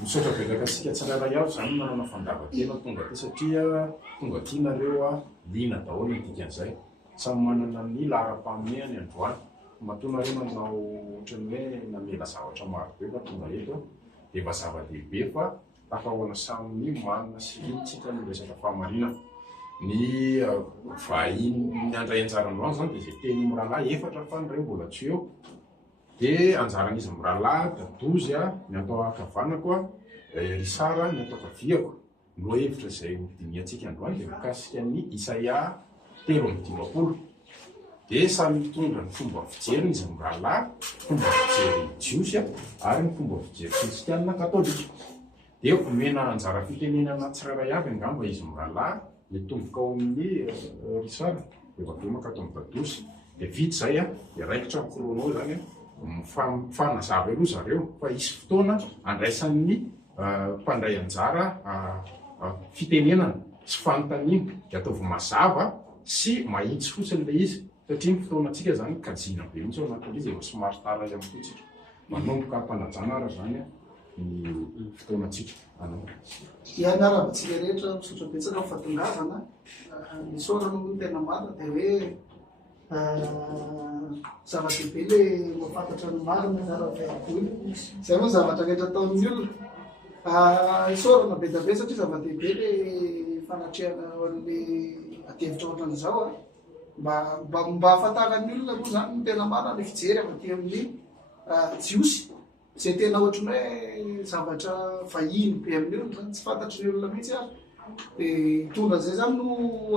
misaotra belakantsika tsirairay avy zany manana fandavan-tena tonga ty satria tonga ty nareo liana daholo dikan'izay samy manana ny lara-panomehany androany matonareo manao ohatrany hoe namela zavatra maro be fa tonga eto dia mba zava-dehibe fa tafahoana samyny manina sy lintsika ny resaka fahamarinana ny vahiny ny andray anjaran'androany zany dia zay teny mirahalahy efatra fa nireo mbola tsy eo dia anjaran'izy mirahalahy dadozy ny atao akavanako risara ny atao kaviako no hevitra izay diniantsika androany dia mikasika ny Isaia 3:20 dia samy mitondra ny fomba fijeriny izy mirahalahy, fomba fijery jiosy ary ny fomba fijery kristianina katolika. Dia omena anjara fitenenana tsirairay avy angamba izy mirahalahy mitomboka ao amin'ny risara dia vatomaka atao amin'ny dadozy dia vita zay dia raikitra mikrono zany mifanazava aloha zareo fa isy fotoana andraisan'ny mpandray anjara fitenenana sy fanontaniana dia ataovy mazava sy mahitsy fotsiny le izy satria ny fotoanantsika zany kajiana be mihitsy ao anatin'izy efa somary tara ihany fotsiny manomboka ampanajana ara zany ny fotoanantsika anao ihany arabantsika rehetra misotra betsaka fatongavana ny sorana no tena marina dia hoe zava-dehibe le mafantatra ny marina zara-vahaboly zay moa zavatra rehetra ataon'ny olona sorana be da be satria zava-dehibe le fanatrehana le adihevitra ohatran'izao mba ahafantarany olona moa zany ny tena marina le fijery avaty amin'ny jiosy zay tena ohatrany hoe zavatra vahiny be amin'ny olona zany tsy fantatry ny olona mihitsy ary dia tonga zay zany no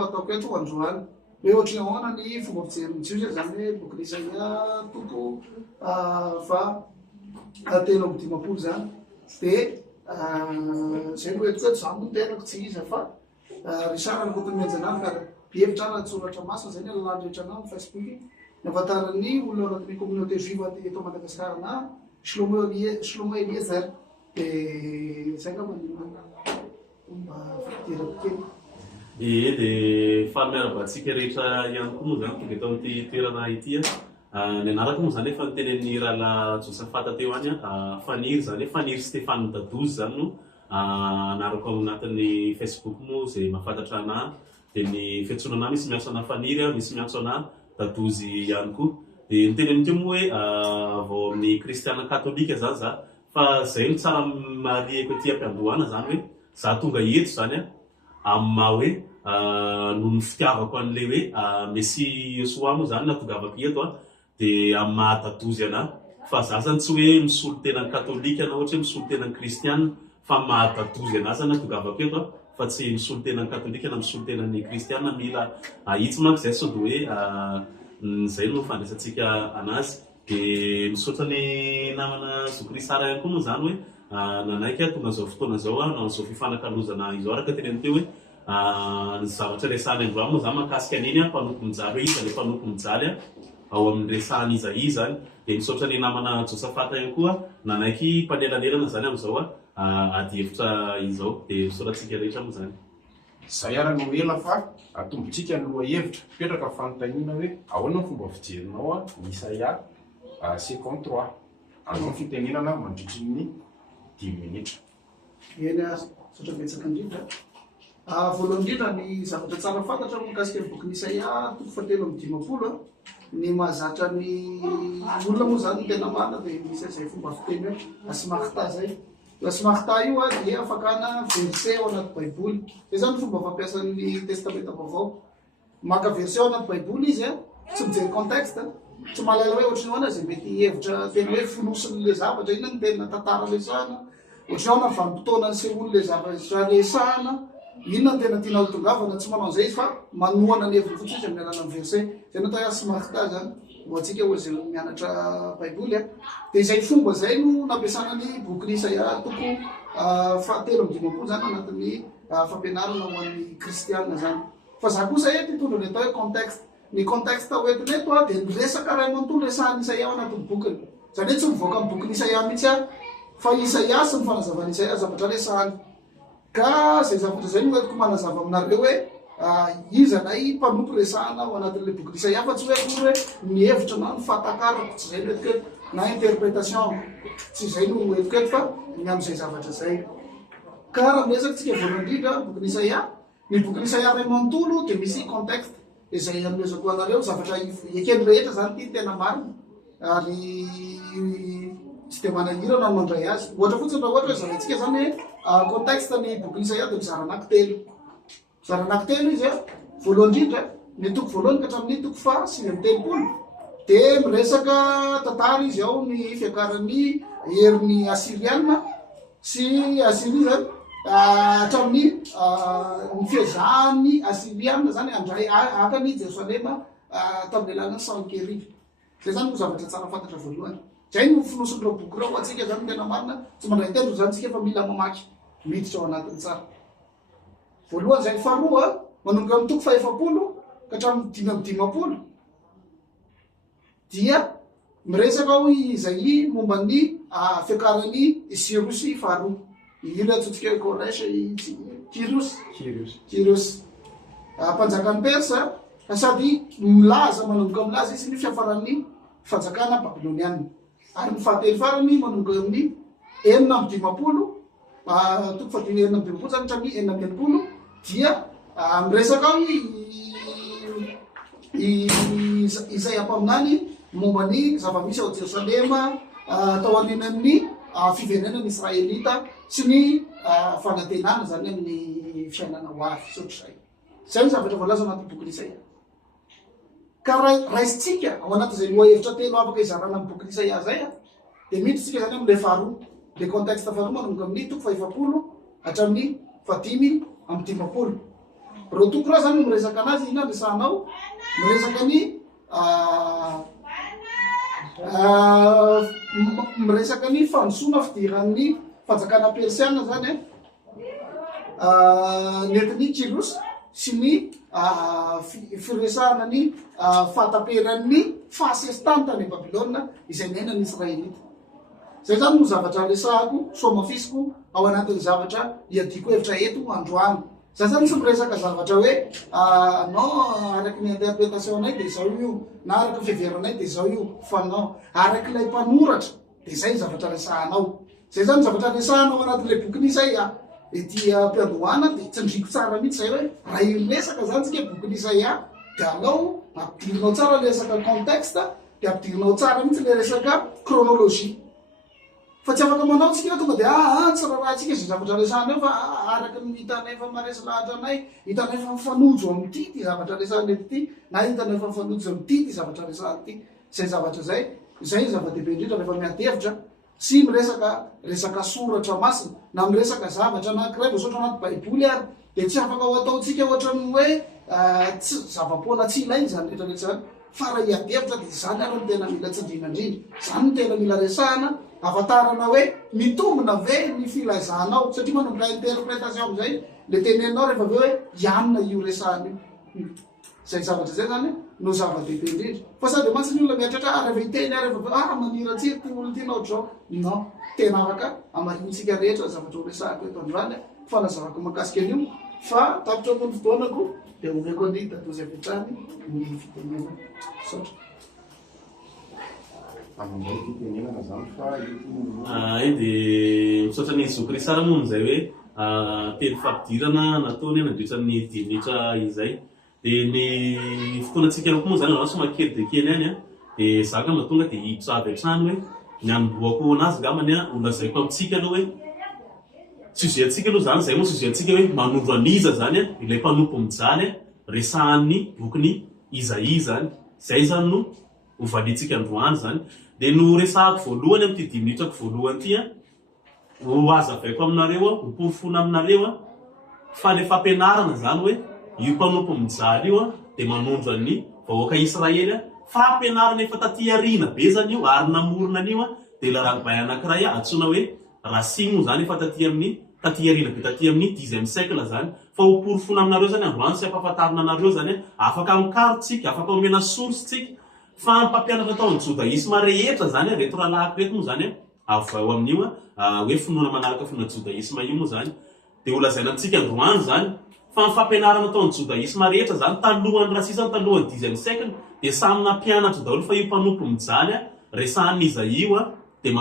ataoko eto androany hoe ohatrany ahoana ny fomba fijery ny jiosy zany hoe boky Isaia toko telo amby 10 zany dia zay no etiko eto zany no tenako tsy iza fa risara ny tokony mianjanany ka bihevitra ana tsoratra masina zay ny alalany rehetra anao amin'ny Facebook ny afantarany olona ao anatin'ny communauté juive eto Madagasikara na Shlomo Eliezer dia zay nga manimana fomba fidirako kely. Dia fanomiaravantsika rehetra ihany koa moa zany tonga eto amin'ity toerana ity ny anarako moa zany efa nitenen'ny rahalahy Josafata teo any faniry zany hoe faniry Stéphane Dadozy zany no anarako ao anatin'ny Facebook moa zay mahafantatra anahy dia ny fiantsonana misy miantso ana faniry misy miantso ana Dadozy ihany koa dia niteneny teo moa hoe vao amin'ny kristiana katolika zany za fa zay no tsara marieko aty ampiandohana zany hoe za tonga eto zany amin'ny maha hoe noho ny fitiavako an'le hoe Messi Yeshua moa zany natongavako eto dia amin'ny maha Dadozy anahy fa za zany tsy hoe misolo tenany katolika na ohatra hoe misolo tenany kristiana fa maha Dadozy anahy zany natongavako eto fa tsy misolo tenany katolika na misolo tenany kristiana mila ahitsy manko zay sao dia hoe zay no fandraisantsika anazy dia misaotra ny namana Zokrisara ihany koa moa zany hoe nanaiky tonga zao fotoana zao na zao fifanakalozana izao araka teneny teo hoe ny zavatra resahany androany moa zany mahakasika an'iny mpanompo mijaly hoe iza le mpanompo mijaly ao amin'ny resahany iza zany dia misaotra ny namana Josafata ihany koa nanaiky mpanelanerana zany amin'izao adihevitra izao dia misaotratsika rehetra moa zany zay arano ela fa atombotsika ny loha hevitra petraka fanontaniana hoe ahoana ny fomba fijerinao ny Isaia 53 azony fitenenana mandritry ny 10 minitra. eny sotra betsaka indrindra voalohany indrindra ny zavatra tsara fantatra mikasika ny boky Isaia 7:5 ny mahazatra ny olona moa zany tena marina dia misy zay fomba fiteny hoe asimarita zay. Asimarita io dia fakana verset ao anaty baiboly. Zay zany fomba fampiasan'ny testamenta vaovao. Maka verset ao anaty baiboly izy tsy mijery contexte, tsy malala hoe ohatrany hoana zay mety hevitra tena hoe fonosin'le zavatra ina ny tena tantara resahana, ohatrany hoana vanim-potoana ny seholy le zavatra resahana, inona ny tena tiana ho tongavana, tsy manao zay izy fa manohana ny hevitra fotsiny izy amin'ny alalan'ny verset. Zay natao hoe asimarita zany ho antsika ho zay mianatra baiboly dia izay fomba zay no nampiasana ny boky Isaia 7:5 zany anatin'ny fampianarana ho an'ny kristianina zany. Fa za kosa ety tondro ny atao hoe contexte. Ny contexte hoentina eto dia niresaka ray manontolo resahan'ny Isaia ao anatin'ny bokiny. Zany hoe tsy mivoaka amin'ny boky Isaia mihitsy fa Isaia sy ny fanazavany Isaia zavatra resahany. Ka zay zavatra zay no entiko manazava aminareo hoe izanay mpanompo resahana ao anatin'le boky Isaia fa tsy hoe ny hevitra na ny fahatakarako, tsy zay no entiko eto, na interprétation, tsy zay no entiko eto fa ny amin'izay zavatra zay. Ka raha miresakantsika voalohany indrindra boky Isaia, ny boky Isaia ray manontolo dia misy contexte izay amezako anareo zavatra ekeny rehetra zany ty tena marina ary tsy dia manahirana no mandray azy. Ohatra fotsiny raha ohatra hoe zavatsika zany hoe contexte ny boky Isaia dia mizara anankitelo. Mizara anankitelo izy voalohany indrindra ny toko voalohany ka hatramin'ny toko 5:30 dia miresaka tantara izy ao ny fiakaran'ny herin'ny Asiriana sy Asiria zany hatramin'ny ny fiazahan'ny Asiriana zany andray akany Jerosalema tamin'ny alalany Sankerib. Zay zany no zavatra tsara fantatra voalohany. Zay no fonosin'ireo boky ireo atsika zany tena marina, tsy mandray tendro zany tsika fa mila mamaky miditra ao anatiny tsara. Voalohany zay faharoa manomboka amin'ny toko 5 ka hatramin'ny 5:10 dia miresaka ao izay momba ny fiakaran'ny Sirusy faharoa. Ino atsotsika hoe Koresy Kirus mpanjakan'ny Persa, sady milaza manomboka milaza izy ny fiafaran'ny fanjakana Babiloniana. Ary ny fahatelo farany manomboka amin'ny 4:50 toko 4:50 zany hatramin'ny 4:90 dia miresaka ao izay ampaminany momba ny zava-misy ao Jerosalema tao aorianan'ny fiverenan'ny Israelita sy ny fanantenana zany amin'ny fiainana ho avy sotr'izay. Zay ny zavatra voalaza anaty boky Isaia. Ka raisitsika ao anatin'izay lohahevitra telo afaka izarana amin'ny boky Isaia zay dia miditsika zany amin'ilay faharoa. Le contexte faharoa manomboka amin'ny toko 50 hatramin'ny 5:50. Reo toko raha zany miresaka anazy ina resahanao miresaka ny miresaka ny fandrosoana fidiran'ny fanjakana persiana zany nentin'ny Kirus sy ny firesahana ny fahataperan'ny fahasestantany Babilôna izay nenan'ny Israelita. Zay zany no zavatra resahako somafisiko ao anatin'ny zavatra iadiko hevitra eto androany. Zay zany tsy miresaka zavatra hoe non araky ny interprétation anay dia zao io, na araky ny fiheveranay dia zao io, fa non araky ilay mpanoratra dia zay zavatra resahanao. Zay zany zavatra resahanao anatin'ilay boky Isaia. Ety am-piandohana dia tsindriko tsara mihitsy zay hoe raha iresaka zany tsika boky Isaia dia alao ampidirinao tsara le resaka contexte dia ampidirinao tsara mihitsy le resaka chronologie. Fa tsy afaka manao tsika tonga dia tsy rahantsika izay zavatra resahanay fa araky ny hitanay fa maresy lahatra anay, hitanay fa mifanojo amin'ity ty zavatra resahanay ty, na hitanay fa mifanojo amin'ity ty zavatra resahany ty. Zay zavatra zay zava-dehibe indrindra rehefa miady-hevitra sy resaka soratra masina na miresaka zavatra anankiray voasoratra anaty baiboly ary dia tsy afaka ho ataontsika ohatran'ny hoe tsy zava-poana tsy ilainy zany rehetrarehetra zany. Fa raha hiady-hevitra dia zany ary no tena mila tsindrina indrindra, zany no tena mila resahana ahafantarana hoe mitombina ve ny filazanao, satria manomboka interprétation am'izay le tenenao rehefa aveo hoe ianona io resahana io. Zay zavatra zay zany no zava-dehibe indrindra. Fa sady mantsy ny olona miatratra rehefa hiteny rehefa aveo maniratsiry ty olo ty na ohatr'izao. Non, tena afaka amarintsika rehetra zavatra ho resahako eto androany fa nazavako makasika an'io fa tapitra ambony fotoanako dia omeko any tatozy avy hatrany ny fitenenana. Saotra. amin'izay fitenenana zany fa dia misaotra ny Jesoa Kristy sara moa zay hoe teny fampidirana nataony nandritran'ny 10 minitra izay. Dia ny fotoanantsika ihany koa moa zany anao somary kely dia kely ihany dia zaka mahatonga dia hiditra avy hatrany hoe ny anomboako anazy gamany holazaiko amintsika aloha hoe sujet-ntsika aloha zany zay moa sujet-ntsika hoe manondro aniza zany ilay mpanompo mijaly resahan'ny bokiny Isaïe zany. Zay zany no hovalintsika androany zany. Dia no resahako voalohany amin'ity 10 minitra voalohany ity ho azavaiko aminareo ho porofona aminareo fa le fampianarana zany hoe io mpanompo mijaly io dia manondro ny vahoaka Israely fampianarana efa taty arina be zany io ary namorona an'io dia larabay anankiray antsoina hoe Racine zany efa taty arina be taty amin'ny 10e siècle zany. Fa ho porofona aminareo zany androany sy ampahafantarina anareo zany afaka mikarotsika afaka omena source tsika fa mpampianatra tao amin'ny jodaisme rehetra zany reto rahalahy reto moa zany avao amin'io hoe finoana manaraka finoana jodaisme io moa zany dia holazaina antsika androany zany fa fampianarana tao amin'ny jodaisme rehetra zany talohan'ny rasisany talohan'ny 10e siècle dia samy nampianatra daholo fa io mpanompo mijaly resahan'ny Isaïe dia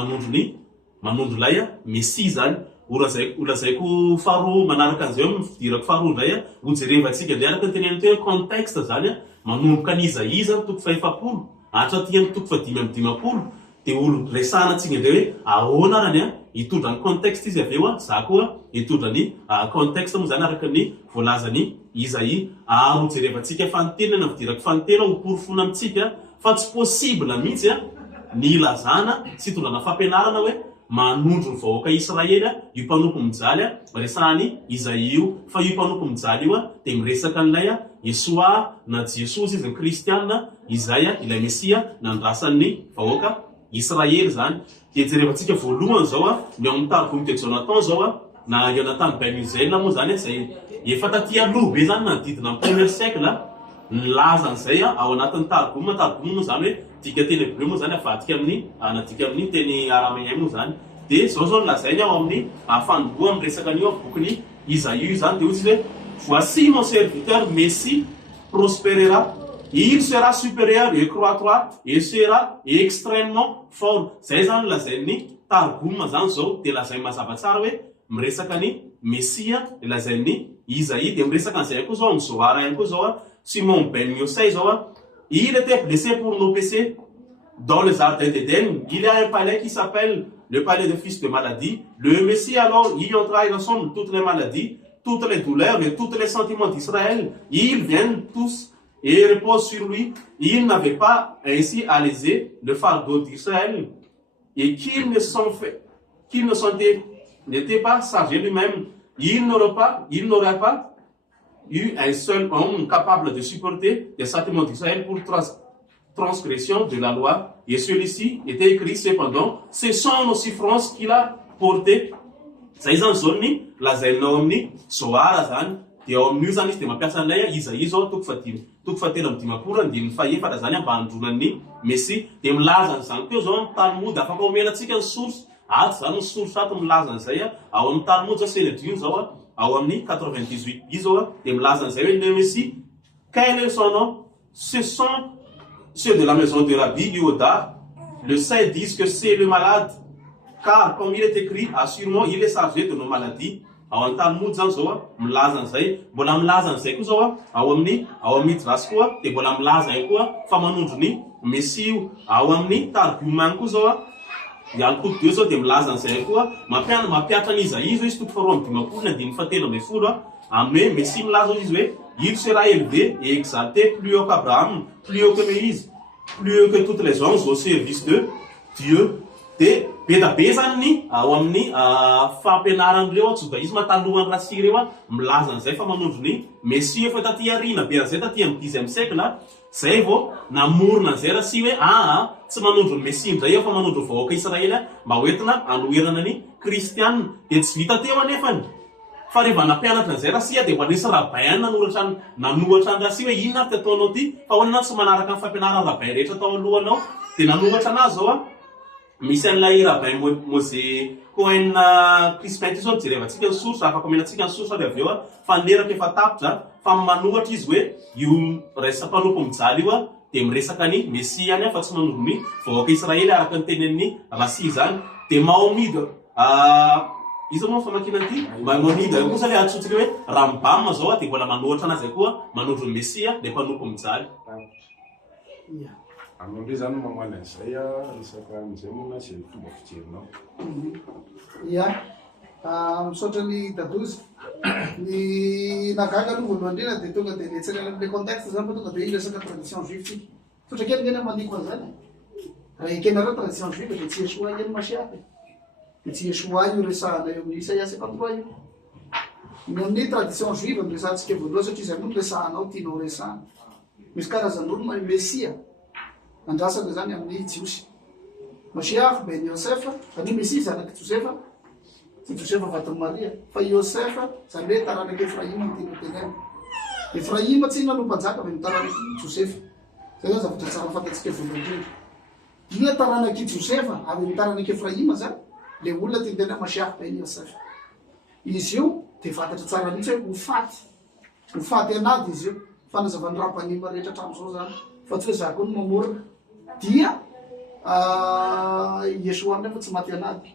manondro lay Messie zany. Olazaiko faharoa manaraka an'izay mifidirako faharoa indray hojerevantsika indray araka ny tenenany hoe contexte zany manomboka ny Isaïe zany toko 700 hatraty amin'ny toko 550 dia olo resahanantsika indray hoe ahoana arany hitondra ny contexte izy avy eo za koa hitondra ny contexte moa zany araka ny voalazany Isaïe. Ary hojerevantsika fanotenana fidirako fanotena ho porofona amintsika fa tsy possible mihitsy ny ilazana sy hitondrana fampianarana hoe manondro ny vahoaka Israely io mpanompo mijaly resahany Isaïe io fa io mpanompo mijaly io dia miresaka an'ilay Yesoa na Jesosy izy ny kristianina izay ilay Mesia nandrasan'ny vahoaka Israely zany. Dia jerevantsika voalohany zao ny ao amin'ny targum de Jonathan zao na Jonathan ben Uziel moa zany zay efa taty aloha be zany nanodidina amin'ny 1er siècle nilaza an'izay ao anatin'ny targum moa zany hoe dika teny hébreu moa zany avadika amin'ny teny araméen moa zany. Dia zao nilazainy ao amin'ny fanoboa amin'ny resaka an'io bokiny Isaïe zany dia ohatsy hoe voici mon serviteur Messie prospérera, il sera supérieur et croîtra et sera extrêmement fort. Zay zany lazain'ny targum zany zao dia lazainy mazava tsara hoe miresaka ny Messia lazain'ny Isaïe. Dia miresaka an'izay koa zao amin'ny Zohar ihany koa zao Simon ben Yossai zao il était blessé pour nos péchés dans le jardin d'Éden. Il y a un palais qui s'appelle le palais de fils de maladie. Le Messie alors y entra et rassemble toutes les maladies, toutes les douleurs et tous les sentiments d'Israël. Ils viennent tous et reposent sur lui. Il n'avait pas ainsi à léser le fardeau d'Israël et qu'il n'était pas chargé lui-même. Il n'aurait pas eu un seul homme capable de supporter les sentiments d'Israël pour transgression de la loi. Et celui-ci était écrit cependant, ce sont nos souffrances qu'il a portées. Zay zany zao ny lazainao amin'ny Zohar zany. Dia ao amin'io zany izy dia mampiasa an'ilay Isaïe zao toko 7:15 zany mba handronan'ny Messie. Dia milaza an'izany koa zao amin'ny Talmud afaka omenantsika ny source ato zany ny source ato milaza an'izay ao amin'ny Talmud zao Sanhedrin zao ao amin'ny 98 zao dia milaza an'izay hoe le Messie quel est son nom? Ce sont ceux de la maison de Rabbi Yehuda. Le saint disent que c'est le malade, car comme il est écrit, assurément il est chargé de nos maladies. Ao amin'ny Talmud zany zao milaza an'izay. Mbola milaza an'izay koa zao ao amin'ny Midrash koa dia mbola milaza ihany koa fa manondro ny Messie io. Ao amin'ny Targum any koa zao ihany koa 2 zao dia milaza an'izay koa mampiatra ny Isaïe zao izy toko 2:17 ame Messie milaza izy hoe il sera élevé et exalté plus haut qu'Abraham, plus haut que Moïse, plus haut que toutes les anges au service de Dieu. Dia be da be zany ny ao amin'ny fampianaran'ireo jodaisme talohan'ny rasi ireo milaza an'izay fa manondro ny Messie efa taty arina be an'izay taty amin'ny 10e siècle zay vao namorona an'izay rasi hoe tsy manondro ny Messie indray fa manondro vahoaka Israely mba hoentina anoherana ny kristianina. Dia tsy vita teo anefany fa rehefa nampianatra an'izay rasia dia mba nisy rabain nanohatra ny rasia hoe inona ty ataonao ty fa hoanina tsy manaraka ny fampianarana rabain rehetra tao alohanao. Dia nanohatra anazy zao misy an'ilay rabain Mose Cohen Crispin ty zao mijerevantsika ny source afaka omenantsika ny source ary avy eo faneraka efa tapitra fa manohatra izy hoe io mpanompo mijaly io dia miresaka ny mesia any fa tsy manondro ny vahoaka Israely araka ny tenen'ny Rasi zany dia Maomida izy moa famakiana ity Maomida kosa le antsointsika hoe Rambam zao dia mbola manohatra anazy koa manondro ny mesia dia mpanompo mijaly. Amin'indray zany mamala an'izay resaka amin'izay moa zay fomba fijerinao. Misaotra ny dadozy ny nagaga aloha voalohany indrindra dia tonga dia letsaka le contexte zany fa tonga dia iny resaka tradition juif fotra kely ngena maniko an'izany raha ekenareo tradition juif dia tsy Yeshua eny Masiahy dia tsy Yeshua io resahana eo amin'ny Isaia 53 io ny amin'ny tradition juive ny resantsika voaloha satria izay moa resahanao tianao resahana misy karazan'olo ma mesia andrasana zany amin'ny jiosy Masiahy ben Yosefa any mesia zanaky Josefa tsy Josefa vatany Maria fa Yosefa zany hoe taranaky Efraima ny tena tenena Efraima tsy inona no mpanjaka avy ny taranaky Josefa zay zany zavatra tsara fantatsika voalohany dia taranaky Josefa avy ny taranaky Efraima zany le olona tena Masiahy ben Yosefa izy io dia fantatra tsara mihitsy hoe ho faty anady izy io fanazavany rampanima rehetra hatramin'izao zany fa tsy hoe za koa no mamorona dia Yeshua nefa tsy maty anady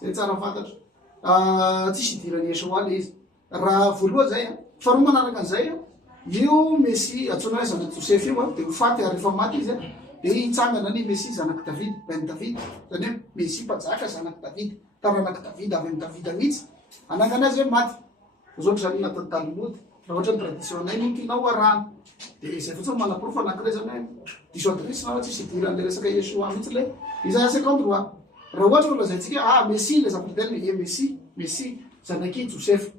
zay tsara fantatra tsisy idirany Yeshua le izy raha voaloha zay faharoa manaraka an'izay io Messi atsoina hoe zanaky Josefa io dia ho faty ary rehefa maty izy dia hitsangana ny Messi zanaky David ben David zany hoe Messi mpanjaka zanaky David taranaky David avy amin'ny Davida mihitsy anangana azy hoe maty zotra zany natany Talmody raha ohatra ny traditionnay no tianao arahana dia izay fotsiny manaprofo anankiray zany hoe diso adresina hoe tsisy idiran'le resaka Yeshua mihitsy le Isaia 53 raha ohatra lazaintsika Messi le zapately Messi zanaky Josefa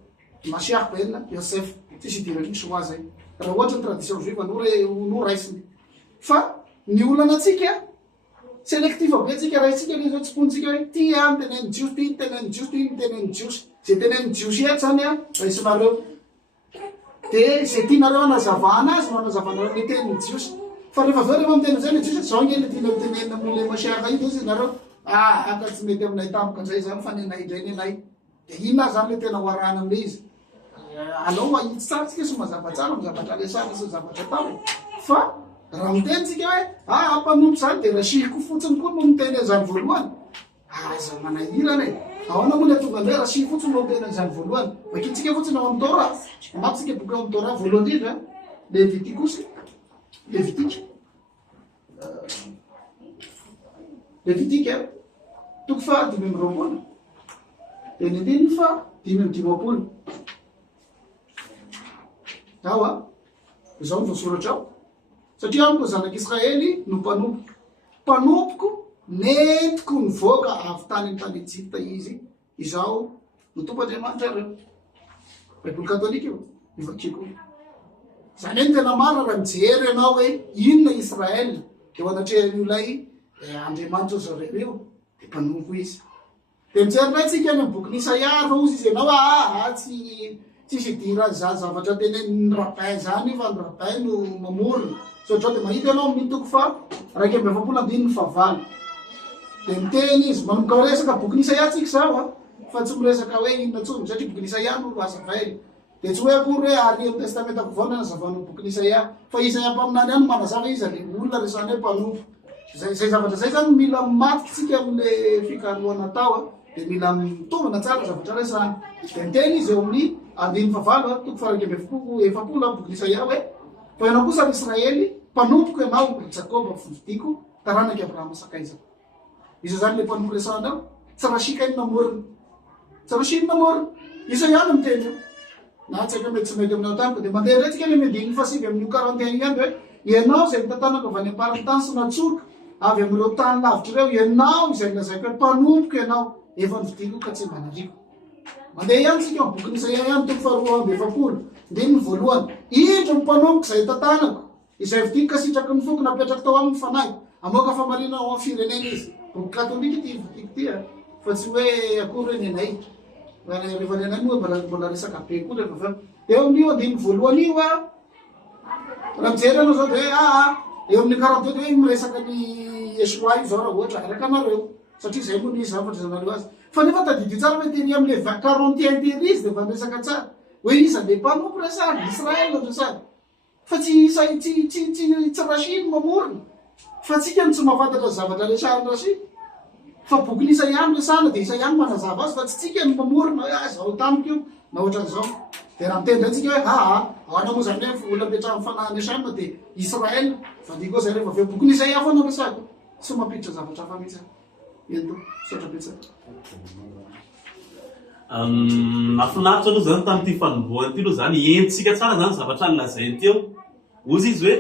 Masiahy ben Yosefa tsisy idirany Yeshua zay raha ohatra ny tradition juive no raisiny fa ny olanatsika sélective be tsika raisitsika le zao tsipontsika hoe ty ny tenen'ny jiosy ty ny tenen'ny jiosy ty ny tenen'ny jiosy zay tenen'ny jiosy eto zany raisinareo dia zay tianareo anazavana azy no anazavanareo le tenin'ny jiosy fa rehefa aveo rehefa miteny zay le jiosy zao nge le tiana tenenina amin'le Masiahy iny izy nareo aka tsy mety aminay tampoka an'izay zany fa nenay indray nenay dia inona zany le tena hoarahana amle izy alao mahitsy tsara tsika sy mazava tsara mizavatra lesana sy zavatra tao fa raha mitenytsika hoe mpanompo zany dia rasihiko fotsiny koa no miteny an'izany voalohany aza manahirana ahoana moa le tonga le rasihy fotsiny no miteny an'izany voalohany vakintsika fotsiny ao amin'ny Tora mapitsika boky ao amin'ny Tora voalohany indrindra Levitikosy Levitika toko fa 5:20 dia ny andiny fa 5:50 ao izao no voasoratra ao satria amiko zanak'Israely no mpanompoko nentiko nivoaka avy tany Ejipta izy izao no tompoandriamanitra reo baiboly katolika io ivakiko zany hoe ny tena marina raha mijery ianao hoe inona Israely eo anatrehan'io lay Andriamanitra zareo io dia mpanompo izy dia mijery raitsika any amin'ny boky Isaia fa ozy izy ianao tsisy idira zavatra tenen'ny rapin zany fa ny rapin no mamorona sotra dia mahita ianao amin'ny toko fa 2:9 dia miteny izy manomboka miresaka boky Isaia tsika zao fa tsy miresaka hoe inona tsony satria boky Isaia no azavainy dia tsy hoe akory hoe ary amin'ny testamenta vovoana nazavana boky Isaia fa Isaia mpaminany any manazava izy le olona resany hoe mpanompo zay zavatra zay zany mila matitsika amin'le fikarohana atao dia mila mitovana tsara zavatra resany dia miteny izy eo amin'ny 9:9 toko 2:70 boky Isaia hoe fa ianao kosa ny Israely mpanompoko ianao Jakoba fodidiko taranaky Abrahama sakaizako izy zany le mpanompo resanao tsy rasika iny namorona tsy rasiny namorona Isaia no miteny io na tsaka mety tsy mety aminao tamiko dia mandeha retsika le mediny fa 7:41 ihany hoe ianao izay mitantanako avy any amparany tany sy natsoka avy amin'ireo tany lavitra ireo ianao izay milazaiko hoe mpanompoko ianao efa nividiko ka tsy mba nariko mandeha ihany tsika amin'ny boky Isaia ihany toko 2:70 ndiny voalohany indro mpanompoka izay tantanako izay vidiko ka sitraky ny foko napetraka tao amin'ny fanahy amoaka famarina ao amin'ny firenena izy boky katolika ity vidiko ty fa tsy hoe akory hoe nenay rehefa nenay moa mbola resaka be koa rehefa eo amin'io andiny voalohany io raha mijery anao zao dia hoe eo amin'ny 42 hoe miresaka ny Yeshua io zao raha ohatra araka anareo satria zay moa ny zavatra zanareo azy fa nefa tadidio tsara hoe teny amin'le 41 tery izy dia fa miresaka tsara hoe iza le mpanompo resany Israely resany fa tsy rasiny mamorona fa tsika no tsy mahafantatra zavatra resahany rasy fa bokony isa ihany resana de isa ihany manazava azy fa tsy tsika no mamorona hoe zao tamiko io na ohatran'izao de raha mitendry antsika hoe ao ana moa zany hoe olona petraha fanahany sama de Israel fa di koa zay rehefa aveo bokony isa ihany foana resako tsy mampiditra zavatra hafa mihitsy ento sotra betsaka. Mahafinaritra aloha zany tamin'ity fanombohany ity aloha zany entsika tsara zany zavatra nylazainy teo ozy izy hoe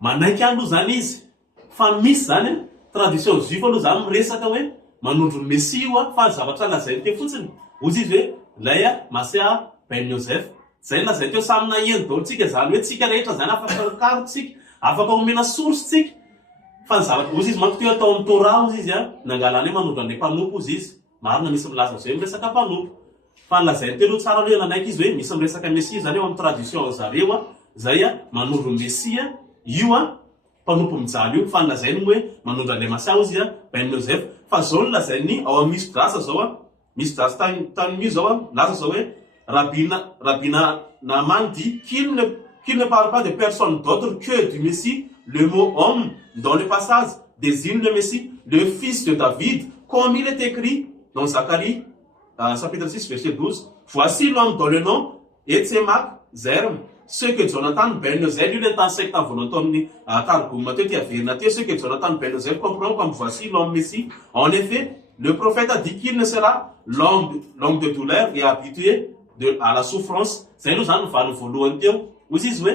manaiky any aloha zany izy fa misy zany tradition juif aloha zany miresaka hoe manondro messia io fa zavatra lazainy teo fotsiny ozy izy hoe laya Masia ben Joseph zay lazainy teo samy naheno daholo tsika zany hoe tsika rehetra zany afaka karo tsika afaka omena source tsika fa ny zavatra ozy izy manko teo atao amin'ny Torah ozy izy nangalany hoe manondro an'le mpanompo ozy izy marina misy milaza zay miresaka mpanompo fa lazainy teo aloha tsara aloha nanaiky izy hoe misy miresaka messia zany eo amin'ny tradition zareo zay manondro messia io mpanompo mijaly io fa lazainy hoe manondro an'le Masia ozy ben Joseph fa zao ny lazainy ao amin'ny misy drasa zao misy drasa tany zao laza zao hoe rabbina Naaman dit qu'il ne parle pas de personne d'autre que du Messie. Le mot homme dans le passage désigne le Messie, le fils de David, comme il est écrit dans Zacharie chapitre 6 verset 12. Voici l'homme dont le nom est Tsemak Zerm. Ce que Jonathan ben Joseph, lui est en secte en volonté ce que Jonathan ben Joseph comprend comme voici l'homme Messie. En effet, le prophète a dit qu'il ne sera l'homme de douleur et habitué à la souffrance. C'est nous en faisons volohany teo. Ozy izy hoe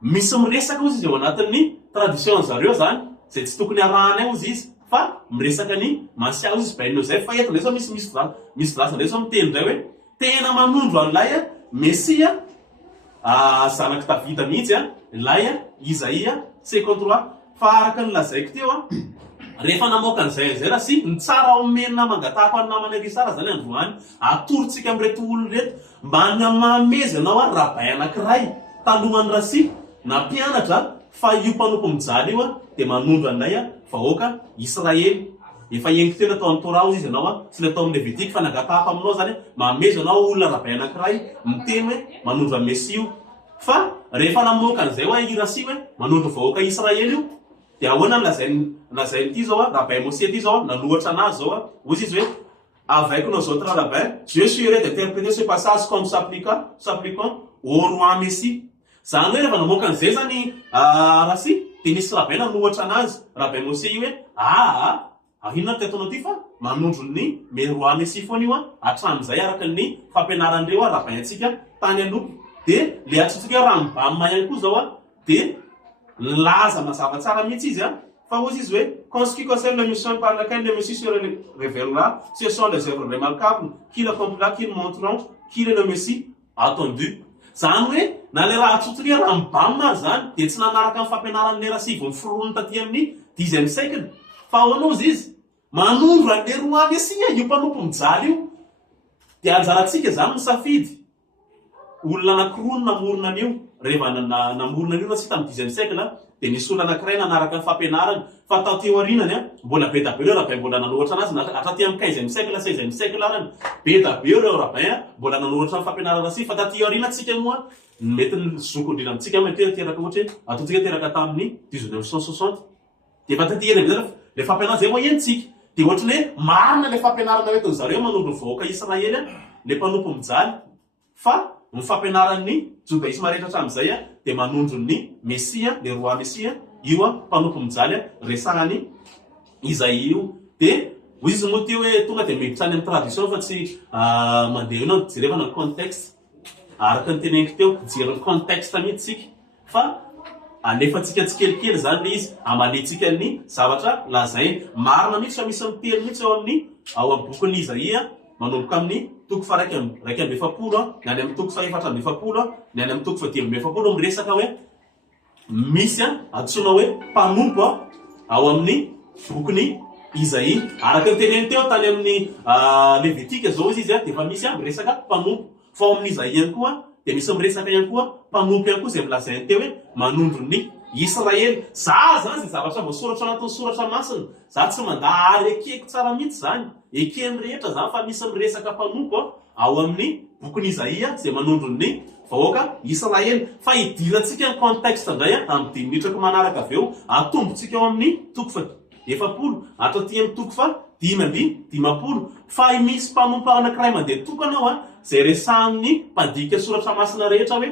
misy miresaka ozy izy eo anatin'ny tradition zareo zany zay tsy tokony arahana ozy izy fa miresaka ny Masia ozy izy ben Joseph fa eto zao misy drasa ndray zao miteny zay hoe tena manondro an'ilay Messia zanaky Davida mihitsy ilay Isaia 53 fa araka ny lazaiko teo rehefa namoaka an'izay zay raha sy ny tsara omenina mangatahako any namana ery sara zany androany atorontsika amin'reto olona reto mba namamezy anao rabay anankiray talohany rasy nampianatra fa io mpanompo mijaly io de manondro an'ilay vahoaka Israely efa engy tena atao amin'ny Torah ozy izy anao sy natao amin'ny Levitika fa nangatahako aminao zany mamezy anao olona rabay anankiray miteny hoe manondro amin'ny Messia io fa rehefa namoaka an'izay hoe i rasy hoe manondro vahoaka Israely io de ahoana lazainy ity zao rabay Mosia ity zao nanohatra anazy zao ozy izy hoe avec nos autres rabbins je suivrai d'interpréter ce passage comme s'appliquant au roi Messie zany hoe rehefa namoaka an'izay zany rasy de nisy rabay nanohatra anazy rabay Mosia io hoe inona ty ataonao ty fa manondro ny roi Messie foana io hatramin'izay araka ny fampianarandreo rabay antsika tany aloha de le atsotsika raha mibamina ihany koa zao de laza mazava tsara mihitsy izy fa ozy izy hoe quand ce qui concerne la mission par laquelle le Messie se révélera, ce sont les œuvres remarquables qui l'accompliront, qui montreront qu'il est le Messie attendu. Zany hoe na le raha atsotsika raha mibamina zany de tsy nanaraka amin'ny fampianaran'le raha sivy forono taty amin'ny 10e siècle fa ahoana ozy izy manondro an'le roi Messia io mpanompo mijaly io de anjaratsika zany misafidy olona anankiroa namorona an'io rehefa namorona an'io raha tsy tamin'ny 10e siècle de nisy olona anankiray nanaraka ny fampianarana fa tao teo arinany mbola be da be reo rabay mbola nanohatra anazy hatraty amin'ny 15e siècle 16e siècle arany be da be reo rabay mbola nanohatra ny fampianarana sy fa taty arina tsika moa mety zoko indrindra amitsika mety teraka ohatra ataontsika teraka tamin'ny 1960 de fa taty eny le fampianarana zay moa entsika de ohatrany hoe marina le fampianarana hoe tao zareo manondro vahoaka Israely le mpanompo mijaly fa ny fampianaran'ny judaisme rehetra hatramin'izay de manondro ny Messia le roi Messia io mpanompo mijaly resahany Isaia io de ozy izy moa ty hoe tonga de miditra any amin'ny tradition fa tsy mandeha enao jerevana ny contexte araka ny teneniko teo jereny contexte mihitsy tsika fa alefatsika tsikelikely zany le izy amaletsika ny zavatra lazay marina mihitsy fa misy miteny mihitsy ao amin'ny bokin'ny Isaia manomboka amin'ny toko fa raiky amby efapolo ny any amin'ny toko fa efatra amby efapolo ny any amin'ny toko fa 10 amby efapolo miresaka hoe misy antsoina hoe mpanompo ao amin'ny bokin'ny Isaia araka ny teneny teo tany amin'ny Levitika zao izy de efa misy miresaka mpanompo fa ao amin'ny Isaia ihany koa de misy miresaka ihany koa mpanompo ihany koa zay milazainy teo hoe manondro ny Israely zany zay zavatra voasoratra anatin'ny soratra masina za tsy mandahary ekeko tsara mihitsy zany ekeny rehetra zany fa misy miresaka mpanompo ao amin'ny bokyny Isaia zay manondrony vahoaka Israely. Fa idirantsika ny contexte indray amin'ny 10 minitra manaraka avy eo atombontsika ao amin'ny toko 70 atraty amin'ny toko 5:50 fa misy mpanompo anankiray mandeha tokanao zay resahan'ny mpandika soratra masina rehetra hoe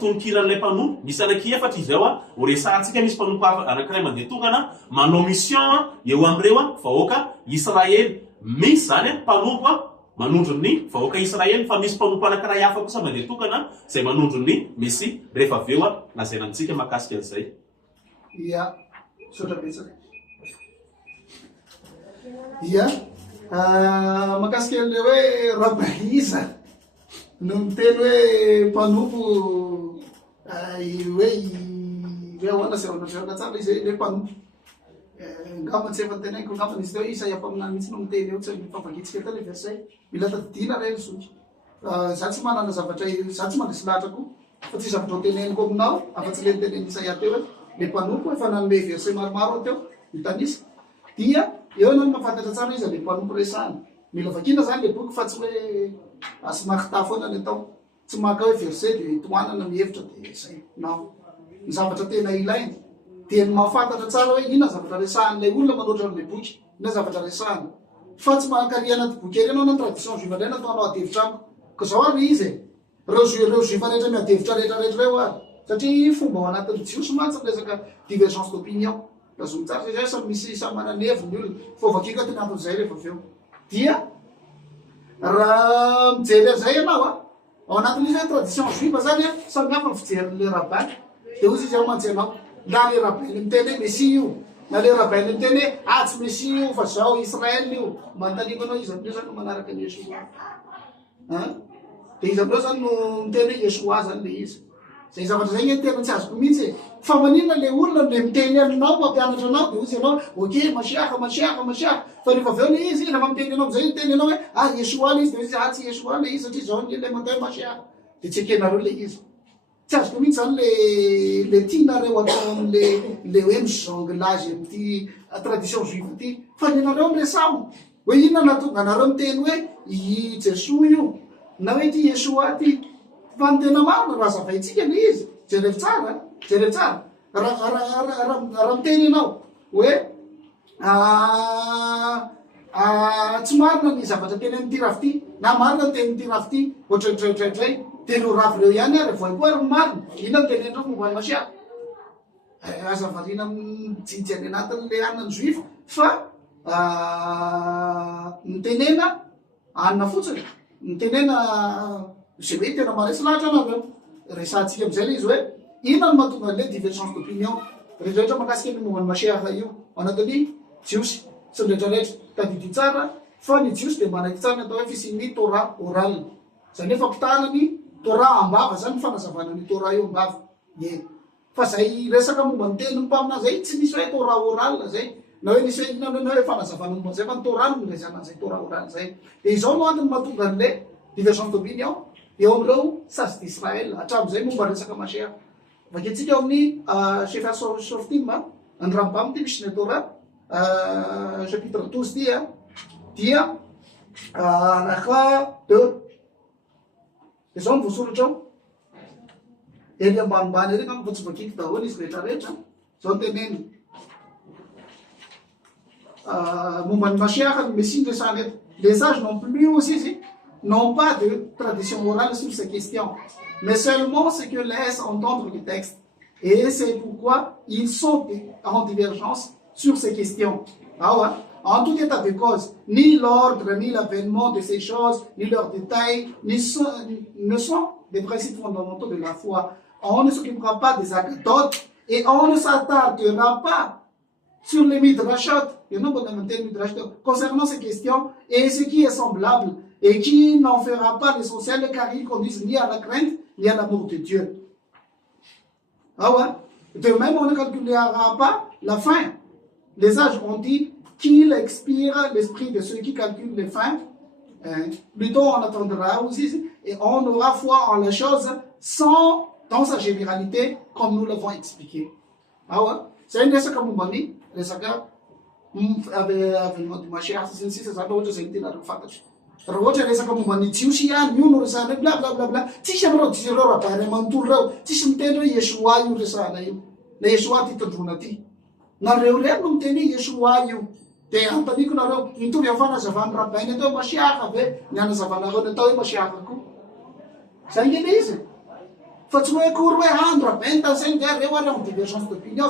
tonkiran'ilay mpanompo misy anaky-efatra izy ao ho resahantsika. Misy mpanompo anankiray mandeha tokana manao mission eo amin'ireo vahoaka Israely. Misy zany mpanompo manondro ny vahoaka Israely, fa misy mpanompo anankiray hafa kosa mandeha tokana zay manondro ny Messia. Rehefa avy eo lazaina antsika mahakasika an'izay. Ia, sotra betsaka. Ia, mahakasika an'ilay hoe Rabaiza no miteny hoe mpanompo hoe ahoana sy ahoana tsara izy le mpanompo. Ngamba tsy efa tenaiko ngamba izy teo Isaia mpaminany mihitsy no miteny eo, tsy mifamagitsika tele verset mila tadidina reny sotra. Za tsy manana zavatra, za tsy mandresy lahatra koa fa tsy zavatra ho teneniko aminao afa-tsy le teneny Isaia teo hoe le mpanompo efa nanome verset maromaro teo mitanisa dia eo na mahafantatra tsara izy le mpanompo resahana. Mila vakina zany le boky fa tsy hoe asy makita foana ny atao, tsy maka hoe verset de toanana mihevitra de zay. Non, ny zavatra tena ilainy dia ny mahafantatra tsara hoe inona zavatra resahan'ilay olona manoatra an'ilay boky, inona zavatra resahana. Fa tsy mankary anaty boky ery ianao na tradition juive indray nataonao adevitra amiko. Ka zao ary izy reo juive rehetra miadevitra rehetrarehetra reo ary satria fomba ao anatin'ny jiosy mantsy resaka divergence d'opinion. Lazony tsara zay samy misy samy mananeviny ny olona fa vakika tena anton'izay rehefa avy eo. Dia raha mijery azay ianao ao anatin'izy hoe tradition juive zany samy hafa ny fijerin'le rabain dia ozy izy ao mantsenao na le rabain miteny hoe Messia io na le rabain miteny hoe tsy Messia io fa zao Israel io, manontanimanao izy amin'io zany no manaraka ny Yeshua. Dia izy amin'io zany no miteny hoe Yeshua zany le izy. Zay zavatra zay ny tena tsy azoko mihitsy fa maninona le olona le miteny aminao mampianatra anao dia ozy ianao ok Masiaka fa rehefa avy eo le izy rehefa miteny anao am'izay miteny anao hoe Yeshua le izy dia izy tsy Yeshua le izy satria zao le manday Masiaka dia tsy ekenareo le izy. Tsy azoko mihitsy zany le tianareo atao am'le hoe mijonglage am'ty tradition juive ty fa ny anareo miresamo hoe inona natonga anareo miteny hoe i Jesoa io na hoe ty Yeshua ty. Fa ny tena marina raha zavaitsika le izy jereo tsara raha miteny ianao hoe tsy marina ny zavatra teny amin'ity rafy ty na marina teny amin'ity rafy ty ohatraotraotray dia no ravy reo ihany ary voay koa ary marina inona ny tenendreo momba ny Masiaka. Aza variana mijijy any anatin'le anany juive fa mitenena anina fotsiny mitenena zay hoe tena maresy lahatra anareo. Resahantsika am'izay le izy hoe inona no mahatonga an'le divergence d'opinion rehetrarehetra mahakasika ny momba ny Masiaka io anatin'ny jiosy sy ny rehetrarehetra tadidy tsara fa ny jiosy dia manaiky tsara ny atao hoe fisian'ny Torah oral. Zany hoe fampitahana ny Torah ambava zany fanazavana ny Torah io ambava. Fa zay resaka momba ny teny mpamina zay tsy misy hoe Torah oral zay na hoe nisy hoe inona na hoe fanazavana momba zay fa ny Torah no milazana an'izay Torah oral zay. Dia izao no antony mahatonga an'le divergence d'opinion eo amin'ireo sasy d'Israël hatramin'izay momba resaka Masiaka. Vaketsika eo amin'ny Sefer Shoftim ny Rambam ty misy ny Torah chapitre 12 ty dia alaka 2 dia zao no voasoratra ao ely ambanimbany ery fa tsy voakiky daholo izy rehetrarehetra zao teneny momba ny Masiaka ny Messie ny resahany eto. Les sages non plus aussi izy n'ont pas de tradition orale sur ces questions, mais seulement ce que laisse entendre le texte. Et c'est pourquoi ils sont en divergence sur ces questions. En tout état de cause, ni l'ordre, ni l'avènement de ces choses, ni leurs détails ne sont des principes fondamentaux de la foi. On ne s'occupera pas des anecdotes et on ne s'attardera pas sur les midrashot, concernant ces questions et ce qui est semblable, et qui n'en fera pas l'essentiel car ils conduisent ni à la crainte ni à l'amour de Dieu. De même, on ne calculera pas la fin. Les sages ont dit qu'il expire l'esprit de ceux qui calculent les fins. Plutôt, on attendra aussi et on aura foi en les choses dans sa généralité, comme nous l'avons expliqué. C'est une des choses comme resaka avènement du Mashiach sy ny sisa zany ohatra zay ny tena fantatry raha ohatra resaka momba ny jiosy ihany io no resahana bla bla bla bla tsisy am'reo reo rabahary manontolo reo tsisy miteny hoe Yesoa io resahana io la Yesoa ty tandrona ty nareo reo no miteny hoe Yesoa io de antaniko nareo mitovy amin'ny fanazavany rabainy atao hoe Masiaka ve ny anazavanareo ny atao hoe Masiaka koa zay ngely izy fa tsy hoe akory hoe andro rabainy tanzay de reo ary amin'ny divergence d'opinion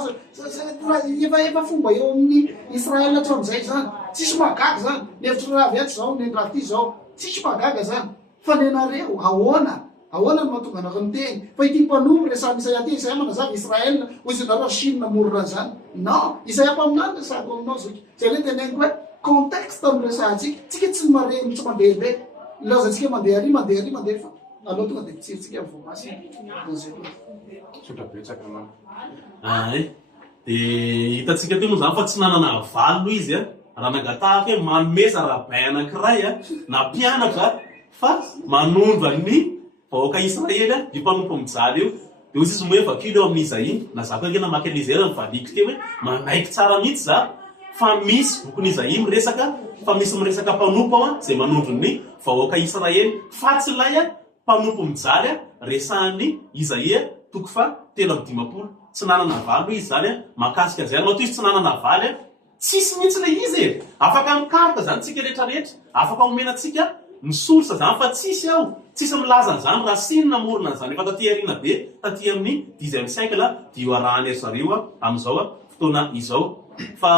efa fomba eo amin'ny Israel hatram'izay zany tsisy magaga zany nefitry raha avy aty zao ny raha ty zao tsisy magaga zany fa nenareo ahoana no mahatonga anareo miteny fa ity mpanompo resahana Isaia ty Isaia manazava Israel hoy izy nareo Chine namorona zany non Isaia mpaminany resahako aminao zay zay le teneniko hoe contexte amin'ny resahantsika tsika tsy mareny tsy mandehabe ilazantsika mandeha ary fa alao tonga de pitsiritsika amin'ny voamasy sotra betsaka na de hitatsika ty moa zany fa tsy nanana valo izy raha nagatahaka hoe mamesa rabay anankiray na mpianatra fa manondro ny vahoaka Israely ny mpanompo mijaly io de ozy izy moa vakilo eo amin'ny Isaia na zako akena makelizera ny valiko teo hoe manaiky tsara mihitsy za fa misy bokony Isaia miresaka fa misy miresaka mpanompo ao zay manondro ny vahoaka Israely fa tsy lay mpanompo mijaly resahan'ny Isaia toko fa 3:10 tsy nanana valo izy zany makasika zay matoa izy tsy nanana valy tsisy mihitsy le izy afaka mikaroka zany tsika rehetrarehetra afaka omenatsika ny sorsa zany fa tsisy ao tsisy milaza zany raha siny namorona zany efa taty arina be taty amin'ny 10e siècle dio arahany ery zareo am'izao fotoana izao fa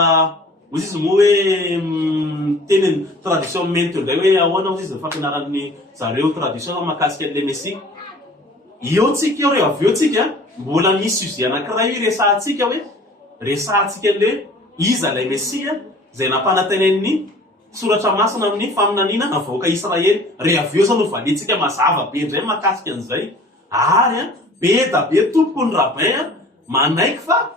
ozy izy moa hoe teny tradition mento nday hoe ahoana ozy izy fampianaran'ny zareo tradition makasika an'le Messie eo tsika eo reo avy eo tsika mbola misy izy anankiray hoe resahantsika hoe resahantsika le iza lay Messia zay nampanantenen'ny soratra masina amin'ny faminaniana na vahoaka Israely re avy eo zany no valitsika mazava be indray makasika an'izay ary be da be tompoko ny rabain manaiky fa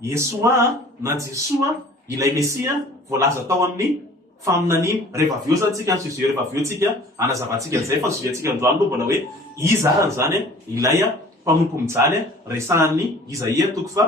Yesoa na Jesoa ilay Messia voalaza tao amin'ny faminaniana rehefa avy eo zany tsika ansujet rehefa avy eo tsika anazavantsika an'izay fa sujet tsika androany no mbola hoe iza arany zany ilay mpanompo mijaly resahan'ny Isaia toko fa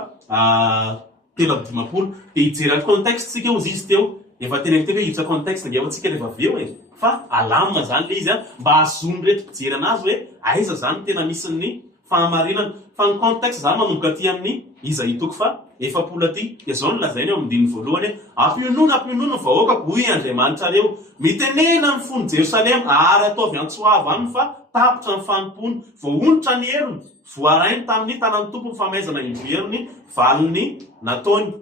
3:10 de hijery contexte tsika ozy izy teo efa teneniko teo hoe hiditra contexte ngefa tsika rehefa avy eo fa alamina zany le izy mba ahazoany rehetra mpijery anazy hoe aiza zany tena misy ny fahamarinana fa ny contexte zany manomboka aty amin'ny Isaia toko fa 7 aty de zao no lazainy ao amin'ny 1 ampionono vahoaka hoy Andriamanitra reo mitenena ny fony Jerosalema ary ataovy antsoava aminy fa tapitra ny fanompony voaonitra ny heriny voarainy tamin'ny tanan'ny tompo ny famaizana iveriny valiny nataony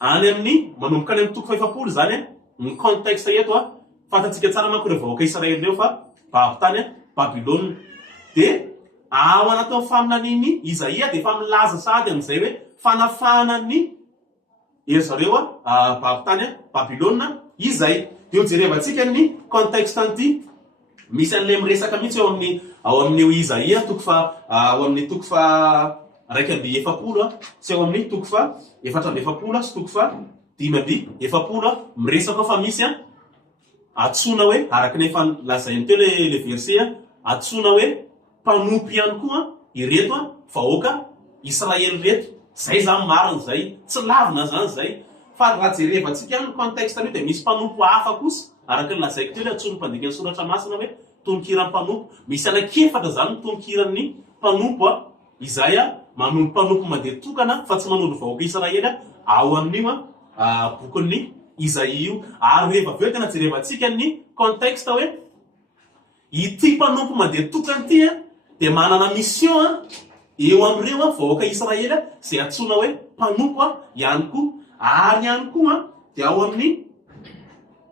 any amin'ny manomboka any amin'ny toko 7 zany ny contexte eto fantatsika tsara manko reo vahoaka Israely reo fa babitany Babilôna de ao anaty amin'ny faminaniny Isaia de efa milaza sady amin'izay hoe fanafahana ny ery zareo babitany Babilôna izay de jerevantsika ny contexte an'ity misy an'le miresaka mihitsy ao amin'ny Isaia toko fa ao amin'ny toko fa 1:70 sy ao amin'ny toko fa 4:70 sy toko fa 5:70 miresaka fa misy atsona hoe araka ny efa lazainy teo le verset atsona hoe mpanompo ihany koa ireto vahoaka Israely reto zay zany mariny zay tsy lavina zany zay fa raha jerevantsika ny contexte io de misy mpanompo hafa kosa araka ny lazaiko teo le atsony mpandika ny soratra masina hoe tonokiran'ny mpanompo misy anakefatra zany ny tonokiran'ny mpanompo Isaia manompo mpanompo mandeha tokana fa tsy manondro vahoaka Israely ao amin'io bokon'ny Isaia io ary rehefa avy eo tena jerevantsika ny contexte hoe ity mpanompo mandeha tokana ty de manana mission eo amin'ireo vahoaka Israely zay atsona hoe mpanompo ihany koa ary ihany koa de ao amin'ny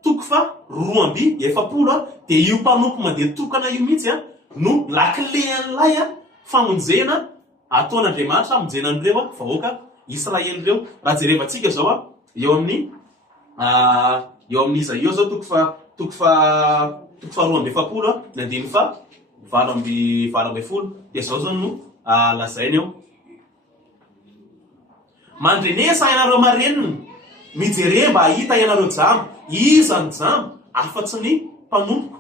toko fa 2:70 de io mpanompo mandeha tokana io mihitsy no lakle an'lay famonjena ataon'Andriamanitra amonjena an'ireo vahoaka Israely reo raha jerevantsika zao eo amin'ny Isaia zao toko fa 2:70 nandiny fa 7:10 de zao zany no lazainy eo mandrenesa ianareo marenina mijere mba hita ianareo jamo iza ny jamo afatsy ny mpanompo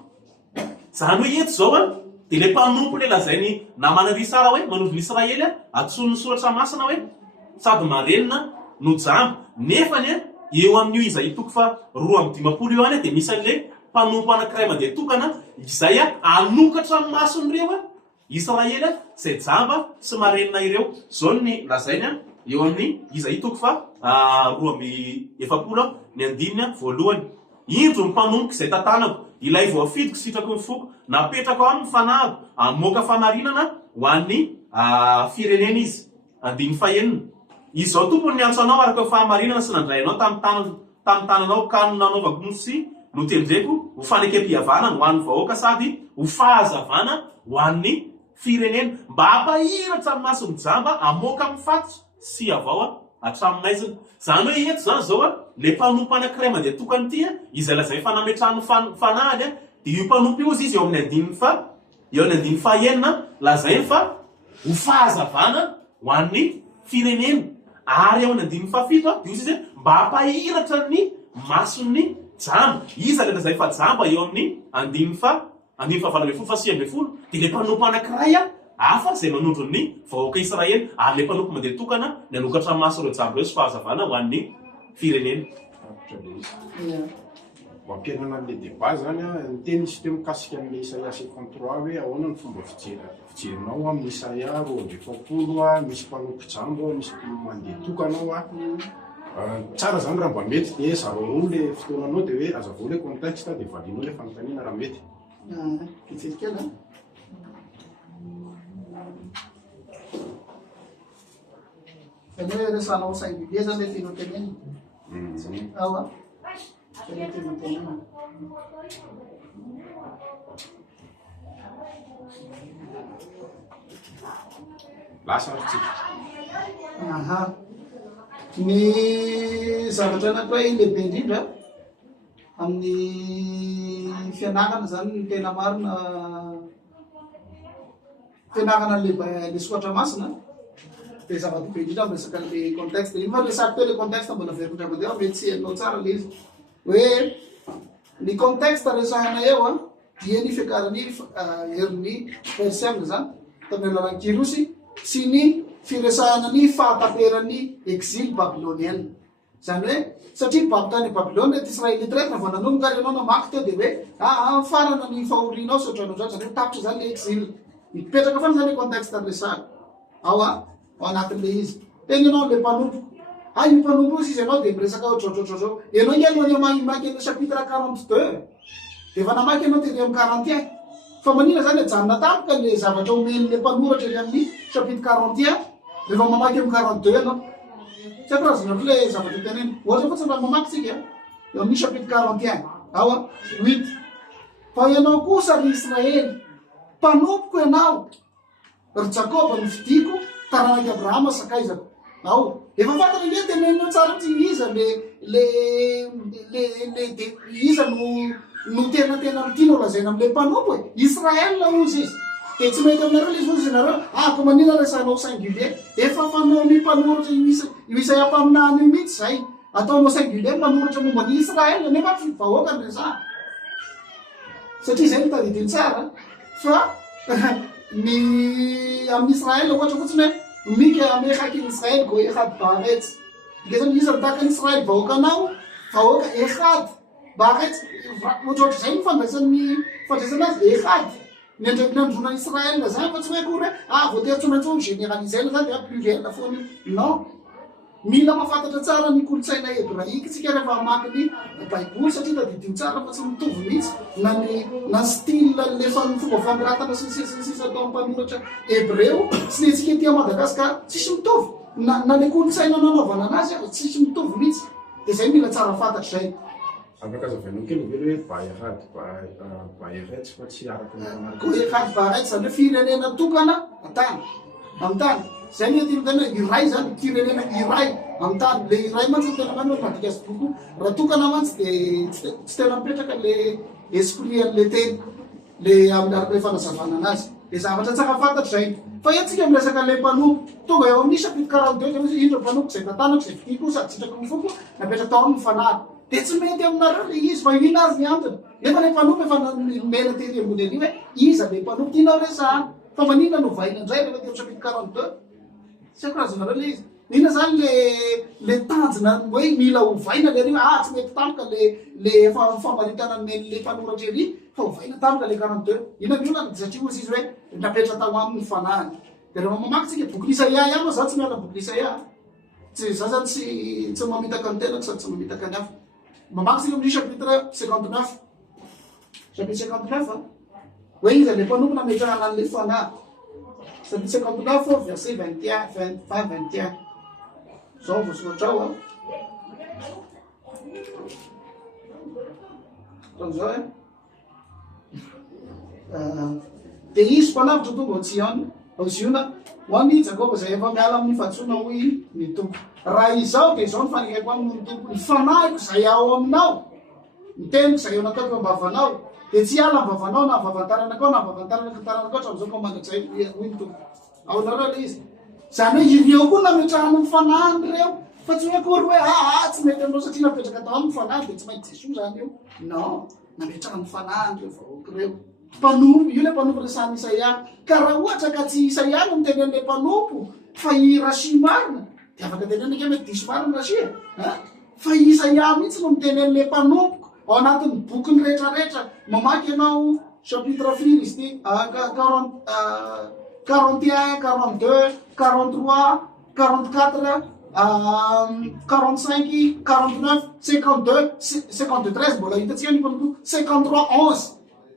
zany hoe eto zao de le mpanompo le lazainy namanary sara hoe manondro Israely atsony soratra masina hoe sady marenina no jamo nefany eo amin'io Isaia toko fa 2:10 io any de misy an'le mpanompo anankiray mandeha tokana izay anokatra ny mason'ireo Israely izay jamba sy marenina ireo. Zao ny lazainy eo amin'ny izay hitako fa 2:7 ny andininy voalohany. Indro ny mpanompoka izay tantanako, ilay voafidiko sitrako ny foko, napetrako amin'ny fanahiko, amoaka fanarinana ho an'ny firenena izy. 9 izao tompony ny antso anao araka fahamarinana sy nandrainao tamin'ny tananao ka nanaovako no sy no tendreko ho fanekam-pihavana ho an'ny vahoaka sady ho fahazavana ho an'ny firenena mba hampahiratra ny mason'ny jamba amoaka amin'ny fatotra sy avao hatraminaizina. Zany hoe eto zany zao le mpanompo anankiray mandeha tokany ity izay lazay fanametrahany fanahany dia io mpanompo io izy eo amin'ny andininy fahaenina lazainy fa ho fahazavana ho an'ny firenena. Ary eo amin'ny andininy fahafito dia izy mba hampahiratra ny mason'ny jamba. Iza le lazay fa jamba eo amin'ny andininy faha 20 dia le mpanompo anankiray hafa izay manondro ny vahoaka Israely, ary le mpanompo mandeha tokana ny anokatra maso ireo jamba ireo sy fahazavana ho an'ny firenena. Mampianana an'le débat zany ny teny izy teo mikasika amin'ny Isaia 53 hoe ahoana ny fomba fijerinao amin'ny Isaia 2:20 misy mpanompo jamba misy mandeha tokanao tsara zany raha mba mety dia zavaroa le fotoananao dia hoe azavao le contexte dia valinao le fanontaniana raha mety. Ele resanao saingy be zany le tianao tenenina. Lasa aritsika. Ny zavatra anankiray lehibe indrindra amin'ny fianarana zany ny tena marina fianarana le soatra masina dia zava-dehibe indrindra amin'ny resaka le contexte. Io fa resaka teo le contexte mbola verindra mandeha mety tsy hainao tsara le izy hoe ny contexte resahana eo dia ny fiakarany herin'ny persiana zany tamin'ny alalan'ny Kirosy sy ny firesahana ny fahataperan'ny exil babylonienne. Zany hoe satria tany Babylone ty Israelita rehetra vao nanomboka ary ianao namaky teo dia hoe farana ny fahorianao sotranao zany zany hoe tapitra zany le exil. Mipetraka fana zany le contexte resahana ao anatin'le izy. Tena ianao le mpanompo io mpanompo izy ianao dia miresaka ohatrohatrohatrao ianao ngelony maky le chapitre 42 dia efa namaky ianao tery amin'ny 41 fa manina zany ajanona tampoka le zavatra omen'le mpanoratra eny amin'ny chapitre 41 rehefa mamaky amin'ny 42 ianao tsy akarazana le zavatra teneny ohatra fotsiny raha mamaky tsika eo amin'ny chapitre 41 8 fa ianao kosa ry Israely mpanompoko ianao ry Jakoba ny fidiko taranaka Abrahama sakaizako efa fantana le tenenina tsara tsy iza iza no tena tianao lazaina amin'le mpanompo Israel ozy izy dia tsy mety aminareo le izy ozy nareo ko manina resanao singulier efa fanao ny mpanoratra io Isaia mpaminany io mihitsy zay ataonao singulier mpanoratra momba ny Israel nefa vahoaka ny resaha satria zay no tadidiny tsara fa ny amin'ny Israel ohatra fotsiny hoe mika amekhaky Israel go echad baaretz dika zany iza mitaka ny Israel vahoakanao vahoaka echad baaretz ohatrohatra zay ny fandraisana azy echad ny androna Israel zany fa tsy hoe kory hoe voatery généralisaina zany dia pluriel foana non mila mafantatra tsara ny kolotsaina hebraika tsika rehefa hamaky ny baiboly satria tadidiny tsara fa tsy mitovy mihitsy na style le fomba famiratana sisa atao mpanoratra hebreo sy le tsika tia Madagasikara tsisy mitovy na le kolotsaina nanaovana anazy tsisy mitovy mihitsy dia zay mila tsara fantatra zay. Afaka zavainao kely very hoe baheretsy fa tsy araka echad baheretsy zany hoe firenena tokana amin'ny tany zay ny tena iray zany firenena iray amin'ny tany le iray mantsy tena many hoe madikasy boko raha tokana mantsy dia tsy tena mipetraka le esprit an'le teny le amin'ny fanazavana anazy dia zavatra tsaka fantatra zay fa etsika miresaka le mpanompo tonga eo amin'ny chapitre 42 indro mpanompo zay tantanako zay fitiko sady tsitrako ny foko napetraka tao amin'ny fanary dia tsy mety aminareo le izy fa ina azy ny antony nefa le mpanompo efa mena tery ambony any hoe iza le mpanompo tianao resaha fa manina no vaina indray rehefa teo chapitre 42 tsy akarazanareo le izy ina zany le tanjona hoe mila ovaina le ry tsy mety tampoka le famaritana le mpanoratra ery fa ovaina tampoka le 42 ina miolana satria ozy izy hoe napetra tao amin'ny fanahany de rehefa mamaky tsika boky Isaia ihany za tsy miala boky Isaia tsy za zany tsy mamitaka ny tenako sady tsy mamitaka ny hafa mamaky tsika amin'ny chapitre 59 chapitre 59 hoe izy le mpanompo nametrahana an'le fanahy chapitre 59 verset 21 zao vosotrao zao de izy mpanavitra tonga Ziona hoan'ny Jakoba zay efa miala amin'ny fahatsona hoy ny tompo raha izao de izao ny fanikaiko amin'ny tompo ny fanahiko zay ao aminao ny teniko zay eo nataoko ambavanao de tsy ala ambavanao na avavantarana akao na avavantarana akatarana akao tram'izao komandazay hoy ny tompo ao nareo le izy zany hoe ireo koa nametrahany ny fanahiny reo fa tsy hoe kory hoe tsy mety aminao satria napetraka tao amin'ny fanahiny de tsy maintsy Jesoa zany io non nametrahany fanahiny reo vahoaka reo mpanompo io le mpanompo resany Isaia ka raha ohatra ka tsy Isaia no mitenen'le mpanompo fa i Rasia marina de afaka tenenaka mety diso marina Rasia fa Isaia mihitsy no mitenen'le mpanompo ao anatin'ny bokyny rehetrarehetra mamaky ianao chapitre firy izy ty 41 42 43 44 45 49 52 52 13 mbola hitantsika ny mpanompo 53 11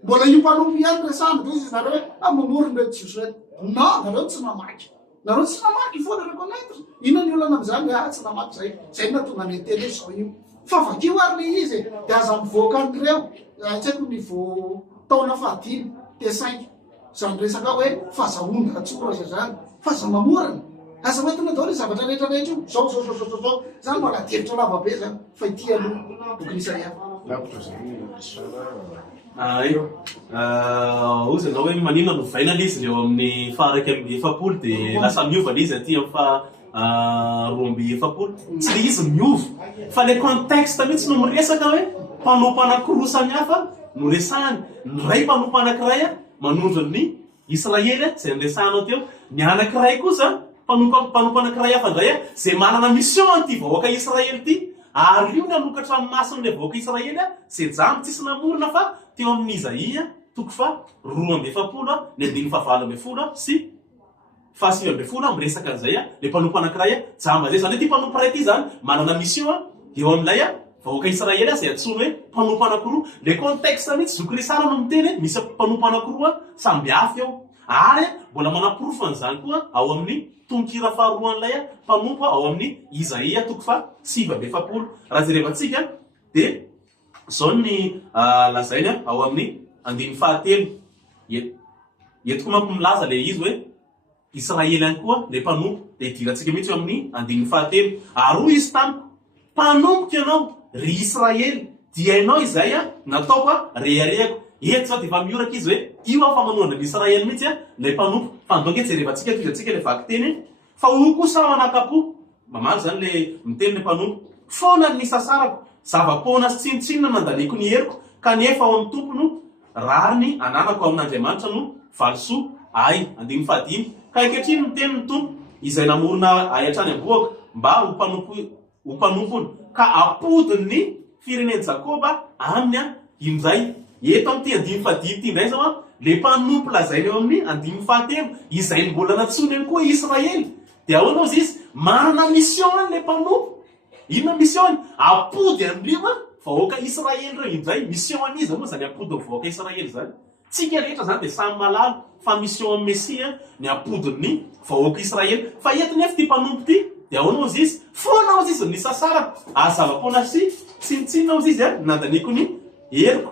mbola io mpanompo ihany resany de izy nareo mamorony reto Jesoa reto non nareo tsy namaky il faut le reconnaître ina ny olana am'zany tsy namaky zay natonga ny tele zao io fa vakio ary le izy de aza mivoaka an'ireo tsy haiko ny vo taona fahadimy de 5 zany resaka hoe fahazahonda tsora zany fahazamamorana asa hoe tonga dao le zavatra rehetrarehetra io zao zany mbola tevitra lavabe zany fa ity aloha boky Isaia lavitra zany ozy anao hoe manina no vaina le izy eo amin'ny faharaiky amin'ny efapolo de lasa miova le izy aty amin'ny fa roa amby efapolo tsy le izy miova fa le contexte mihitsy no miresaka hoe mpanompo anakiroa samihafa no resahany ny ray mpanompo anakiray manondro ny Israely zay niresahanao teo ny anakiray kosa mpanompo anakiray hafa ndray zay manana mission an'ity vahoaka Israely ty ary io ny anokatra amin'ny mason'le vahoaka Israely zay jamy tsisy namorona fa teo amin'ny Isaia toko fa 2:7 ny 5:20 sy 7:20 miresaka an'izay le mpanompo anakiray jamba zay zany hoe ty mpanompo ray ty zany manana mission eo amin'ilay vahoaka Israely zay atsony hoe mpanompo anakiroa le contexte mihitsy zokiresara no miteny misy mpanompo anakiroa samby hafa eo ary mbola manaporofo an'izany koa ao amin'ny tonkira faharoan'ilay mpanompo ao amin'ny Isaia toko fa 7:20 raha jerevantsika de zao ny lazainy ao amin'ny 9 etiko manko milaza le izy hoe Israely any koa le mpanompo de idiratsika mihitsy eo amin'ny 9 ary izy tamiko mpanompoka ianao ry Israely dia ianao izay nataoko reharehako eto zao de efa mioraka izy hoe io fa manondrana ny Israely mihitsy le mpanompo fa ndonge jerevantsika tozatsika le vaky teny fa o kosa manakapo mamaly zany le miteny le mpanompo foana ny sasarako zava-poana sy tsinotsinona nandaliko ny heriko kanefa ao amin'ny tompono rariny ananako amin'Andriamanitra no valosoa ay 15 ka ankehitriny miteny ny tompo izay namorona ay hatrany aboaka mba ho mpanompony ka apodiny ny fireneny Jakoba aminy indray eto amin'ty 15 ty indray zao le mpanompo lazainy eo amin'ny 15 izay mbola natsony any koa Israely de ahoana izy manana mission le mpanompo inona mission apody andrima vahoaka Israely reo indray mission an'izy moa zany apody vahoaka Israely zany tsika rehetra zany de samy malalo fa mission amin'ny Mesia ny apodin'ny vahoaka Israely fa eto nefa ty mpanompo ty de ahoana izy foana izy ny sasara azava-poana sy tsinotsinona izy nandaniko ny heriko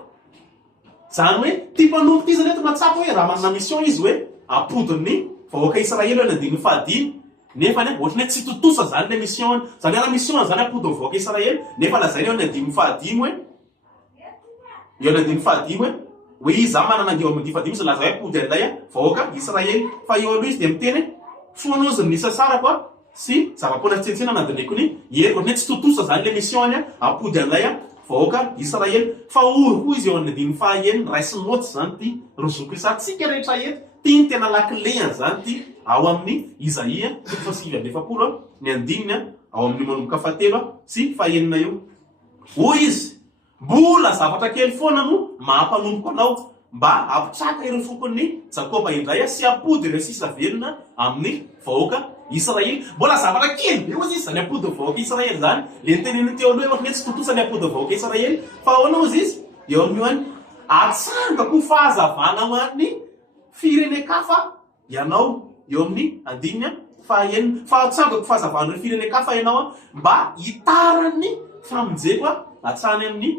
zany hoe ty mpanompo ty zany eto matsapo hoe raha manana mission izy hoe apodin'ny vahoaka Israely hoe nandiny fahadimy nefa ohatrany hoe tsy totosa zany le mission zany ana mission zany apodin'ny vahoaka Israely nefa lazainy eo ny 15 hoe eo ny 15 hoe izy za manana eo amin'ny 15 sy laza hoe apody an'ilay vahoaka Israely fa eo aloha izy de miteny foanoziny nisa sara koa sy zava-poana tsentsena nandiniko ny heriko ohatrany hoe tsy totosa zany le mission apody an'ilay vahoaka Israely fa ory koa izy eo amin'ny dimy fahaeniny raisy moatsy zany ty rozoko isatsika rehetra eto tiany tena lakileany zany ty ao amin'ny Isaia 9:20 ny andininy ao amin'ny manomboka fahatelo sy fahaenina eo. Hoy izy, mbola zavatra kely foana no mampanomboka anao mba apitraka ireo fokon'ny Jakoba indray sy apody ireo sisa velona amin'ny vahoaka Israely. Mbola zavatra kely be ozy izy zany apody vahoaka Israely zany le niteneny teo aloha hoe tsy totosany apody vahoaka Israely fa ahoana ozy izy eo amin'ny hoany atsangako fahazavana ho an'ny firenen-kafa ianao eo amin'ny andininy fahaenina fa atsangako fahazavana ireo firenen-kafa ianao mba hitaran'ny famonjeko atrany amin'ny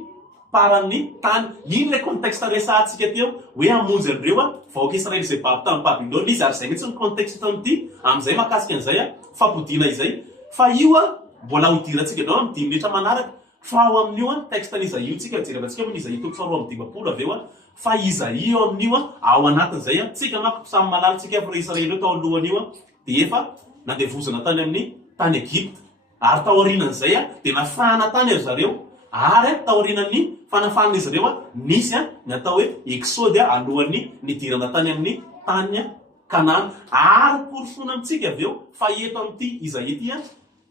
paran'ny tany. Ino le contexte resahantsika teo hoe hamonjy an'ireo vahoaka Israely izay baby tamin'ny Babilôna izy ary zay mihitsy ny contexte tamin'ity amin'izay mahakasika an'izay fampodiana izay fa io mbola hodirantsika dao amin'ny 10 minitra manaraka fa ao amin'io texte Isaia tsika jerevantsika amin'ny Isaia 2:20 aveo fa Isaia eo amin'io ao anatin'izay tsika manko samy malalantsika fa Israely eo tao alohan'io dia efa nandevozana tany amin'ny tany Egypte ary taorinan'izay dia nafahana tany ry zareo ary taorinan'ny fanafahan'izy ireo nisy ny atao hoe exode alohan'ny nidirana tany amin'ny tany Kanana ary porofona amintsika aveo fa eto amin'ity Isaia ity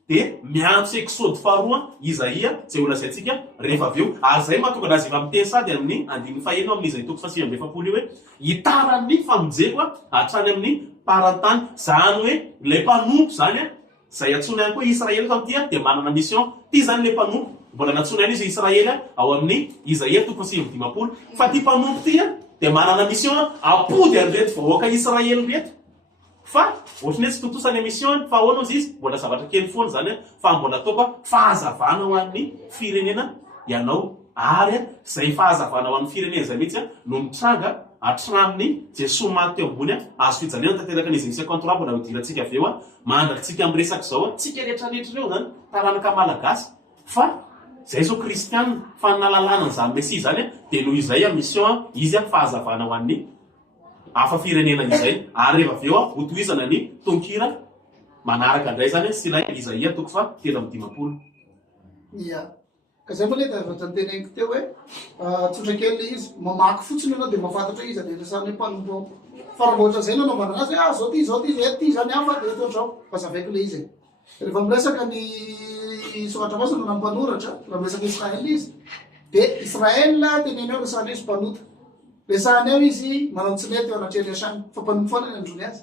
dia miantso exode faharoa Isaia zay olazaintsika rehefa aveo ary zay mahatonga anazy efa miteny sady amin'ny andininy fahaenina amin'ny Isaia 9:20 io hoe hitaran'ny famonjeko hatrany amin'ny parantany zany hoe le mpanompo zany zay atsony ihany koa Israely tamin'ity dia manana mission ty zany le mpanompo mbola natsony ihany izy Israely ao amin'ny Isaia 9:20 fa ty mpanompo ty dia manana mission apody an'ireto vahoaka Israely reto fa ohatrany hoe tsy totosany mission fa ahoana ozy izy mbola zavatra kely foana zany fa mbola ataoko fahazavana ho an'ny firenena ianao ary zay fahazavana ho an'ny firenena zay mihitsy no mitranga atraminy Jesosy maty teo ambony azo fijaliana tanteraka ny Isaia 53 mbola hodirantsika aveo mandrakintsika amin'ny resaka zao tsika rehetrarehetra ireo zany taranaka malagasy fa zay zao kristianina fa nalalana an'izany Mesia zany dia noho izay mission izy fahazavana ho an'ny hafa firenena izay ary rehefa aveo hotohizana ny tonkira manaraka indray zany sy ilay Isaia 3:20. Ia ka zay moa le davatra ny teneniko teo hoe tsotra kely izy mamaky fotsiny ianao dia mahafantatra izy any resany mpanompo fa raha ohatra zay nanaovana anazy hoe zao ty ty zany hafa dia toatrao fa zavaiko le izy rehefa miresaka ny soatra masina na mpanoratra raha miresaka Israely izy dia Israely teneny eo resahana izy mpanota resahany eo izy manao tsinety eo anatreny asany fa mpanompo foana ny androny azy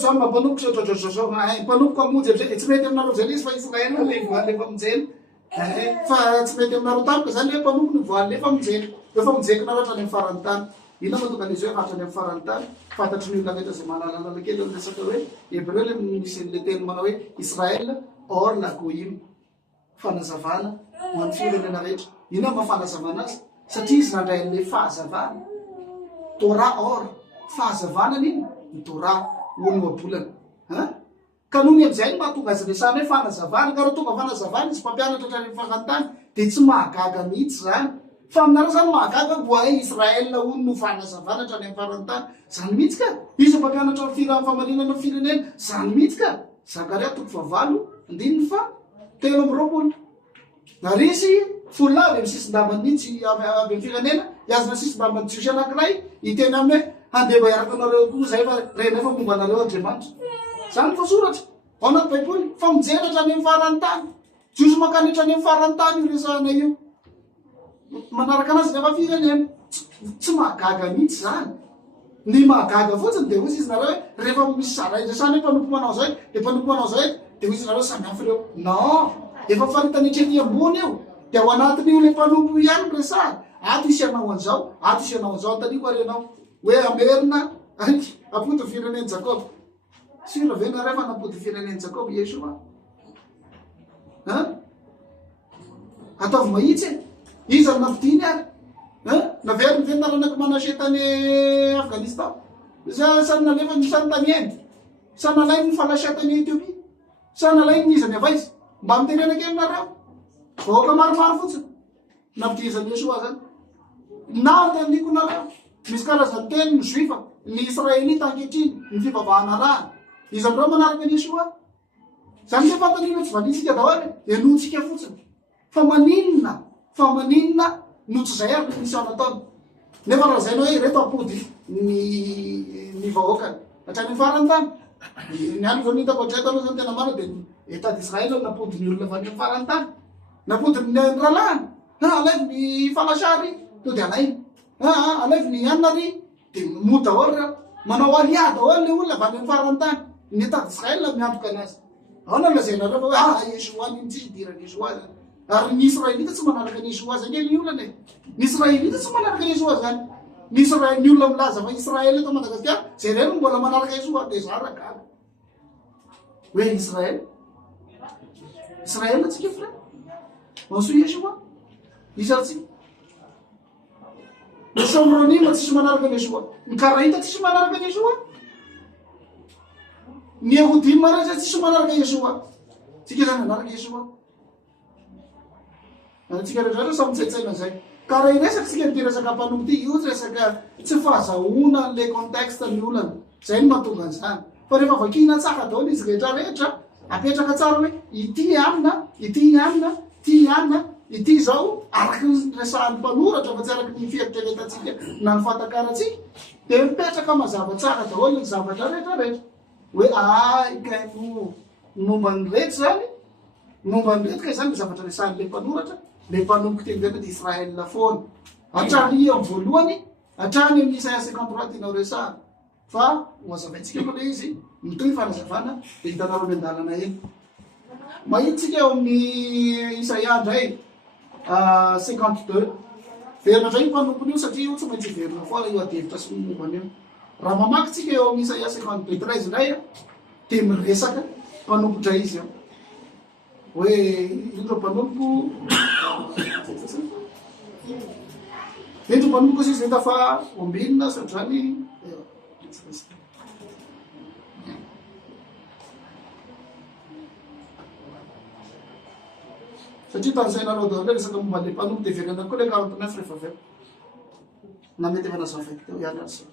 jamy mampanompotra zao mpanompoka amonjy amizay tsy mety aminareo zay izy fa Israely le voany lefa monjely fa tsy mety aminareo tampoka zany le mpanompo ny voany lefa monjely efa monjekinareo hatrany amin'ny farany tany ina mahatonga izy hoe hatrany amin'ny farany tany fantatry ny olona rehetra zay mahalalala kely eo resaka hoe hebreu le misy le teny manao hoe Israel or la goïm fanazavana ho an'ny firenena rehetra ina mahafanazavana azy satria izy nandray le fahazavana Torah or fahazavana niny ny Torah ono abolana ka noho ny am'izay ny mahatonga azy resany hoe fanazavana ka raha tonga fanazavana izy mpampianatra hatrany amin'ny farany dia tsy mahagaga mihitsy zany fa aminareo zany mahagaga voa Israel ono no fanazavana hatrany amin'ny farany tany zany mihitsy ka izy mpampianatra famarinana firenena zany mihitsy ka Zakaria 9:9 fa 7:20 ary izy folo avy amin'ny sisin-dambany mihitsy avy amin'ny firenena iazona sisin-dambany Jiosy anankiray hiteny amin'ny hoe handeha iaraka anareo koa zay fa rena fa momba anareo Andriamanitra zany voasoratra ao anaty baiboly fa mijery hatrany amin'ny farany tany Jiosy makany hatrany amin'ny farany tany io resahana io manaraka anazy rehefa firenena tsy mahagaga mihitsy zany ny mahagaga fotsiny dia hozy izy nareo hoe rehefa misy zara resahana hoe mpanompo manao zay dia mpanompo manao zay dia hozy izy nareo samy hafa ireo non efa faritanitrety ambony io dia ao anatin'io le mpanompo ihany resahana ato isy anao an'izao ato isy anao an'izao antaniko ary ianao hoe amerina apody fireneny Jakoba sira ve nareo fa napody fireneny Jakoba Yesoa ataovy mahitsy izy ary nampidiny ary navery ny tenaranaky manase tany Afghanistan sany nalefa ny sany tany Inde sany nalainy ny falasea tany Ethiopie sany nalainy ny izany avaizy mba mitenena kely nareo vahoaka maromaro fotsiny nampidizany Yesoa zany na taniko nareo misy karazany teny ny Juifa ny Israelita ankehitriny ny fivavahana raha izy amindreo manaraka ny Yesoa zany le fantanina tsy vanisika daholy enotsika fotsiny fa maninona notsy zay ary misy anataony nefa raha zay no hoe reto apody ny vahoakany hatrany farany tany ny andro zao nitako hatreto aloha zany tena mara de etat d'Israël napody ny olona avany farany tany napody ny ralahany alaivo ny falasary to de alainy alaivo ny anina ry de mo daholy reo manao alia daholy le olona avany ny farany tany ny etat d'Israël miantoka anazy ao na lazainareo fa hoe Yeshua iny tsy idirany Yeshua zany ary ny Israelita tsy manaraka ny Yeshua zany ny olona ny Israelita tsy manaraka ny Yeshua zany ny Israel ny olona milaza fa Israel eto Madagasikara zay reo no mbola manaraka Yeshua de zara gaga hoe Israel atsika frère maso Yeshua izatsika ny Somronima tsisy manaraka ny Yeshua ny Karaita tsisy manaraka ny Yeshua ny Yehudim rehetra tsisy manaraka Yeshua tsika zany manaraka Yeshua tsika rehetra samy tsaitsaina zay ka raha iresaky tsika ty resaka mpanompo ty io resaka tsy fahazahoana le contexte ny olana zay ny mahatonga an'izany fa rehefa vakina tsaka daholy izy rehetrarehetra apetraka tsara hoe ity anina ity zao araky resahan'ny mpanoratra fa tsy araky ny fieritreretantsika na ny fatakaratsika de mipetraka mazava tsara daholy ny zavatra rehetrarehetra hoe ka momba ny rety zany momba ny retika zany le zavatra resahan'le mpanoratra le mpanompo teny zany de Israel foana hatrany amin'ny voalohany hatrany amin'ny Isaia 53 tinao resahana fa hoazavaintsika moa le izy mitoy fanazavana de hitanareo miandalana eny mahitsika eo amin'ny Isaia ndray 52 verina ndray mpanompony io satria io tsy maintsy verina foana io adevitra sy mombany io raha mamaky tsika eo amin'ny Isaia 52:13 ndray de miresaka mpanompotra izy eo hoe indro mpanompo kosa izy hita fa ombinina satrany satria tanysainareo daholo resaka momba le mpanompo de verina koa le 49 rehefa aveo na mety efa nazavaiko teo ihany azy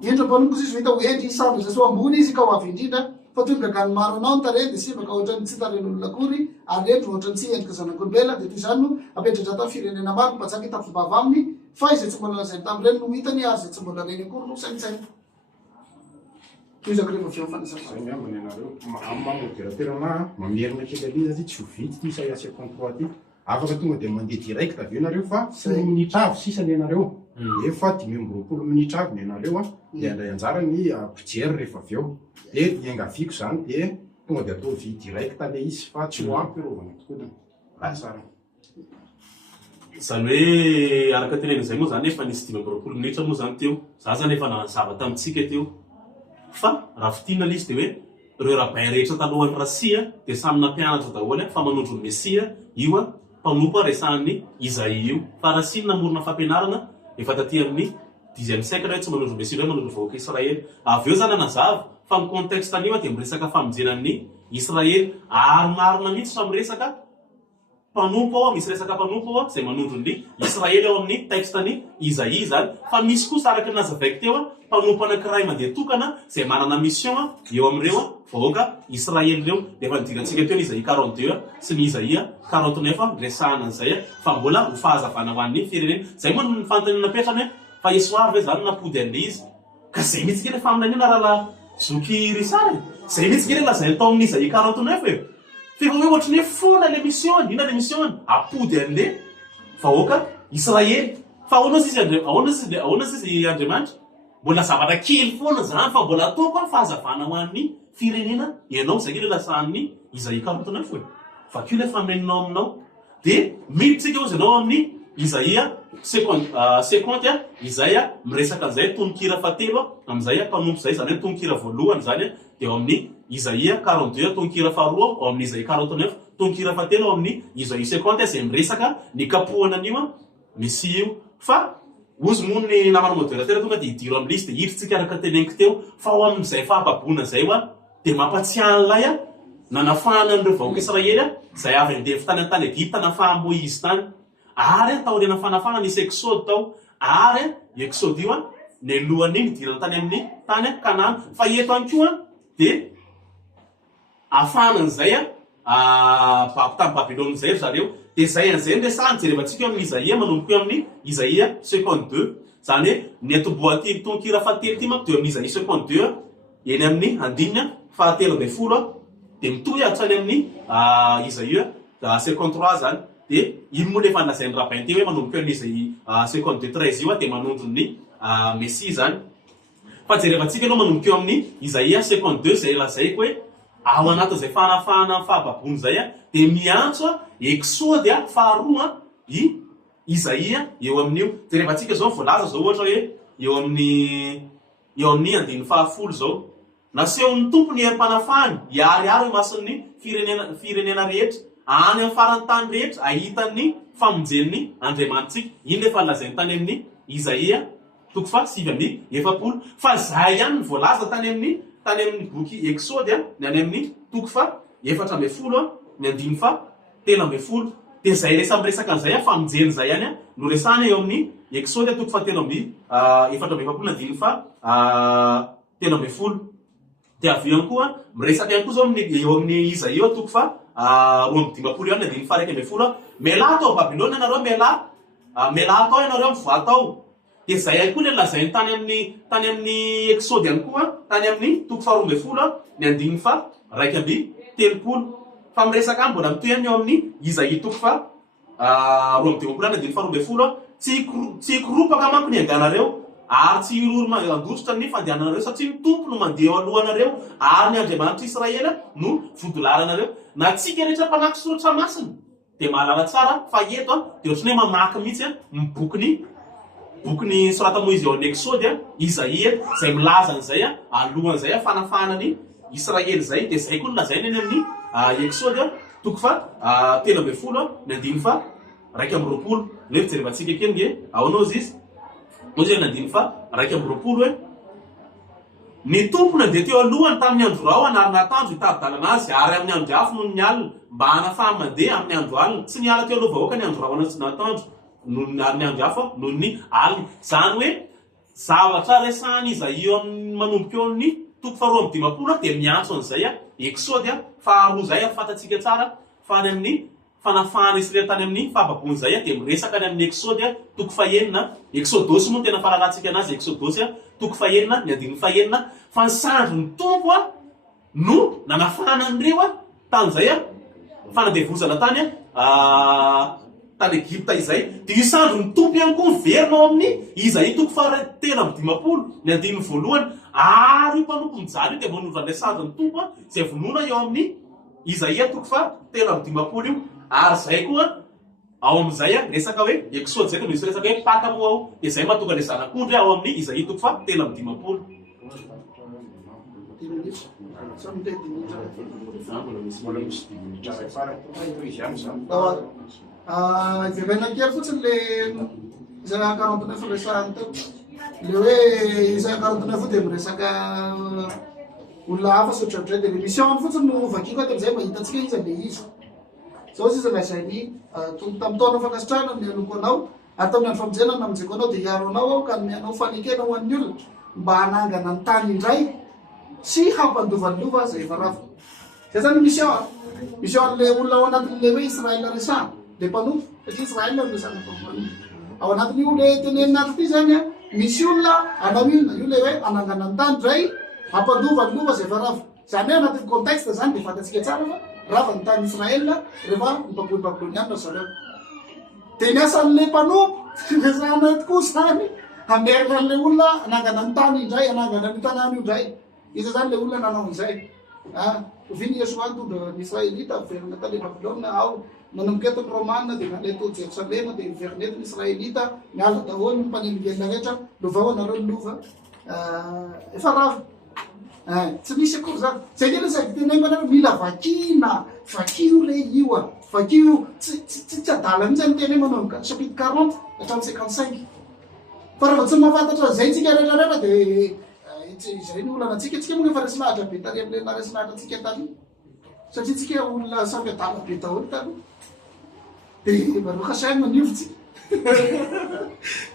indro mpanompo kosa izy hita hoendry samby zay so ambony izy ka ho avy indrindra fa toy gagany maro anao nytare de sivaka ohatrany tsy taren'olona akory ary endro ohatrany tsy endrika zanak'olombela de toy zany no apetratra tamy firenena maro mbatsaky hitafobava aminy fa izay tsy mbola lazany tam'ireny no hitany ary zay tsy mbola reny akory no saintsainy toizako rehefa aveo fanazavana zay miambany anareo mamoderaterana mamerina kely aliza ty tsy ho vity ty Isaia 53 ty afaka tonga de mandeha direct avy nareo fa folo minitra avy sisany ianareo efa 20 minitra avy ny ianareo de andray anjara ny pijery rehefa avy eo de iangaviko zany de tonga de ataovy direct le izy fa tsy ho ampirovana tokoa asara zany hoe araka tenen'izay moa zany efa nisy 20 minitra moa zany teo za zany efa nazava tamitsika teo fa raha fitina le izy de hoe reo rabain rehetra talohan'ny rasia de samy nampianatra daholy fa manondro ny mesia io mpanompo resahan'ny Isaia io fa raha siny namorona fampianarana efa taty amin'ny 10e siècle hoe tsy manondro mesia hoe manondro vahoaka Israely avy eo zany nazava fa ny contexte anio de miresaka famonjenan'ny Israely aronarona mihitsy fa miresaka mpanompo ao misy resaka mpanompo ao zay manondro ny Israely ao amin'ny texte-ny Isaia zany fa misy kosa araky ny nazavaiko teo mpanompo anankiray mandeha tokana zay manana mission eo am'ireo vahoaka Israely reo de efa nidirantsika teo ny Isaia 42 sy ny Isaia 49 resahana an'izay fa mbola ho fahazavana ho an'ny firenena zay moa ny fantany napetrany fa esoary ve zany napody an'le izy ka zay mihitsy kely efa aminay io na rahala zoky risary zay mihitsy kely lazay tao amin'ny Isaia 49 eo fa hoe ohatrany hoe fona le mission ina le mission apody an'le vahoaka Israely fa ahoana izy Andriamanitra mbola zavatra kely foana zany fa mbola ataoko ny fahazavana ho an'ny firenena ianao zay kely lasahan'ny Isaia 49 fa kely le fameninao aminao de miditsika ozy ianao amin'ny Isaia 50 Isaia miresaka an'izay tononkira fatelo am'izay mpanompo zay zany hoe tononkira voalohany zany de eo amin'ny Isaia 42 tononkira faharoa ao amin'ny Isaia 49 tononkira fatelo ao amin'ny Isaia 50 zay miresaka ny kapohana an'io Mesia io fa ozy moa ny namana modérateur tonga de idiro amin'ny lisy de hidritsika araka teneniko teo fa ao amin'izay fahababona zay de mampatsiahan'lay nanafahana an'ireo vahoaka Israely zay avy andevy tany an-tany Egypta nafaha Moïse tany ary taoriana fanafana nisy exode tao ary exode io ny lohany midirana tany amin'ny tany Kanana fa eto any koa de afanan'izay tamin'ny Babylone zay zareo de zay an'izay resahany jerevantsika amin'ny Isaia manomboka amin'ny Isaia 52 zany hoe ny atoboaty tonkira fahatelo ty manko teo amin'ny Isaia 52 eny amin'ny andinina fahatelo ambin'ny folo de mitohy hatrany amin'ny Isaia 53 zany de iny moa lefa nalazain'ny rabainy teo hoe manomboka amin'ny Isaia 52 13 io de manondro ny Messia zany fa jerevantsika aloha manomboka eo amin'ny Isaia 52 zay lazaiko hoe ao anatin'izay fanafahana amin'ny fahababony zay de miantso exode faharoa i Isaia eo amin'io jerevantsika zao voalaza zao ohatra hoe eo amin'ny andininy fahafolo zao nasehon'ny tompo ny herim-panafahany hiariary mason'ny firenena rehetra any amin'ny farany tany rehetra ahitan'ny famonjen'ny Andriamanitsika iny lefa lazainy tany amin'ny Isaia 7:7 fa zay ihany ny voalaza tany amin'ny boky Exode ny any amin'ny 4:10 ny andiny 7:10 de zay resaka an'izay famonjeny zay ihany no resana eo amin'ny Exode 4:7 ny andiny 7:10 de avy eo koa miresaka ihany koa zao eo amin'ny Isaia 2:12 ihany ny andiny 1:10 mela tao Babilôna ianareo mela tao ianareo mivoa tao de zay ihany koa le lazainy tany amin'ny Exode ihany koa tany amin'ny 2:12 ny andiny 1:30 fa miresaka mbola mitoy ihany eo amin'ny Isaia 2:12 ny andiny 1:12 tsy hikoropaka manko ny anganareo ary tsy hirory mandositra ny fandehananareo satria ny tompo no mandeha eo alohanareo ary ny Andriamanitra Israela no vodolaranareo na tsika rehetra mpanaky soratra masina de mahalala tsara fa eto de ohatrany hoe mamaky mihitsy boky sorata Moizy eo amin'ny Exode Isaia zay milaza an'izay alohan'izay fanafahana ny Israely zay de zay koa no lazainy eny amin'ny Exode 2:13 ny andiny 1:20 nefa jerevantsika kely nge aonao izy moa ny andiny 1:20 hoe ny tompo nandeha teo alohany tamin'ny andro rao anarina atanjo hitady-dalana azy ary amin'ny andro afo noho ny alina mba hanafaha mandeha amin'ny andro alina tsy niala teo aloha vahoaka ny andro rao anazy natanjo noho ny andro afo noho ny alina zany hoe zavatra resahany Isaia manomboka eo amin'ny 2:10 de miantso an'izay Exode faharoa zay fantatsika tsara fa any amin'ny fanafahana Israely tany amin'ny fahababony zay de miresaka any amin'ny Exode 2:9 Exodosy moa tena fahalalantsika anazy Exodosy 2:9 ny andiny 1:9 fa nisandro ny tompo no nanafahana an'ireo tany zay fanadevozana tany Egypta izay de io sandro ny tompo ihany koa miverina ao amin'ny Isaia 3:10 ny andiny 1 ary io mpanompo mijaly io de manondra an'ilay sandro ny tompo zay vonona eo amin'ny Isaia 3:10 io ary zay koa ao amin'izay resaka hoe Exode zay misy resaka hoe paka moa ao de zay mahatonga le zanak'ondry ao amin'ny Isaia 3:10 Iverenakely fotsiny le Isaia 49 resahany teo le hoe Isaia 49 de miresaka olona hafa sotraotra de le mission fotsiny no vakiko atam'izay mahitatsika izy le izy zao izy lazainy tamin'ny taona fankasitrahana ny anoko anao ary tamin'ny andro famonjena namonjeko anao de hiaro anao ao ka mianao fanekena ho an'ny olona mba hanangana ny tany indray sy hampandovanylova zay efa rafa zay zany mission le olona ao anatin'le hoe Israel resahana de mpanompo satria Israel no resahana ao anatin'io le tenenina ty zany misy olona anao io le hoe hanangana ny tany indray hampandovanylova zay efa rafa zany hoe anatin'ny contexte zany de fantatsika tsara fa rafa ny tany Israel rehefa ny babylonianina zareo de ny asan'le mpanompo resahana tokoa zany hamerina an'le olona hanangana ny tany indray hanangana ny tanàna io indray izy zany le olona nanao izay viny Yesoa tondra ny Israelita verina tany Babilôna ao nanomboka eto ny Romanina de nale to Jerosalema de niverina eto ny Israelita miala daholo ny mpaneligelina rehetra lovao anareo lova efa rafa tsy misy akory zany zay kely zay tenenanareo mila vakio le io vakio tsy adala mihitsy ny teny manomboka chapitre 40 hatramin'ny 55 fa raha tsy mahafantatra zay tsika rehetrarehetra de zay ny olana tsika moa efa resy lahatra be tany am'le naresy lahatra tsika tany satria tsika olona samy adala be daholo tany de vareo kasainy maniofotsika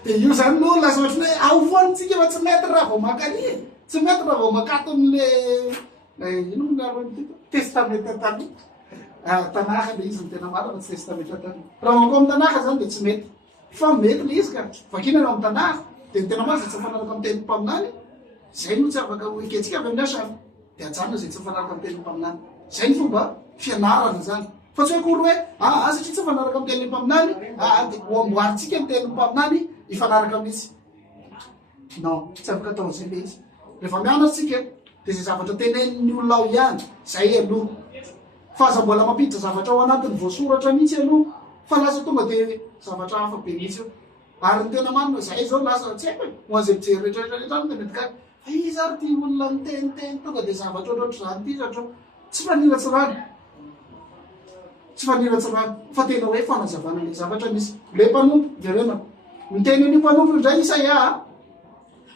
de io zany no lasa ohatrany hoe ao foany tsika fa tsy mety raha vao makany tsy mety raha vao makato am'le ino miaro testameta tany tanàka le izy ny tena marina tsy testameta tany raha manko amin'ny tanàka zany de tsy mety fa mety le izy ka vakina anao amin'ny tanàka de ny tena marina zay tsy mifanaraka amin'ny teny mpaminany zay no tsy afaka hoekentsika avy amin'ny asany de ajanona zay tsy mifanaraka amin'ny teny mpaminany zay ny fomba fianarana zany fa tsy hoe kory hoe satria tsy mifanaraka amin'ny teny mpaminany de hoamboaritsika ny teny mpaminany ifanaraka mihitsy non tsy afaka atao zay le izy rehefa mianatsika de zay zavatra tenen'ny olona ao ihany zay aloha fa aza mbola mampiditra zavatra ao anatin'ny voasoratra mihitsy aloha fa lasa tonga de zavatra hafa be mihitsy eo ary ny tena manina zay zao lasa tsy haiko ho azy mijery rehetrarehetra de mety ka fa izy ary ty olona miteniteny tonga de zavatra ohatratra zany ty satria tsy faniratsy rano tsy faniratsy rano fa tena hoe fanazavana le zavatra misy le mpanompo verenako miteny an'io mpanompo indray Isaia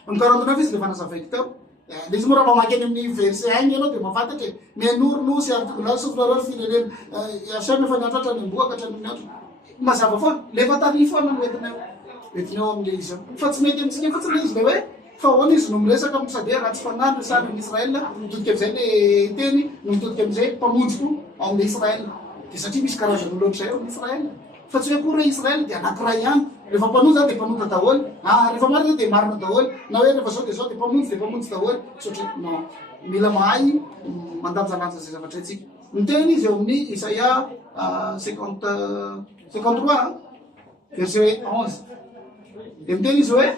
ny 49 izy le fanazavaiko teo le izy moa raha mamaky any amin'ny verset agny ianao de mafantatry mianoronosy ary tokony sofrareo firenena samy efa niatratra ny amboaka hatrany amin'ny andro mazava foana lefa tary foana no entiny ao amin'le izy fa tsy mety amintsika fotsiny le izy le hoe fa hoana izy no miresaka sady raha tsy fanandro samy amin'ny Israel mitodika am'izay le teny no mitodika am'izay mpamonjiko ao amin'le Israel de satria misy karazan'olo ohatr'izay ao amin'ny Israel fa tsy hoe kory hoe Israel de anankiray ihany rehefa mpanoza de mpanota daholo rehefa marina de marina daholo na hoe rehefa zao de zao de mpamonjy daholo satria non mila mahay mandanjalanja zay zavatra itsika miteny izy eo amin'ny Isaia 53 verset 11 de miteny izy hoe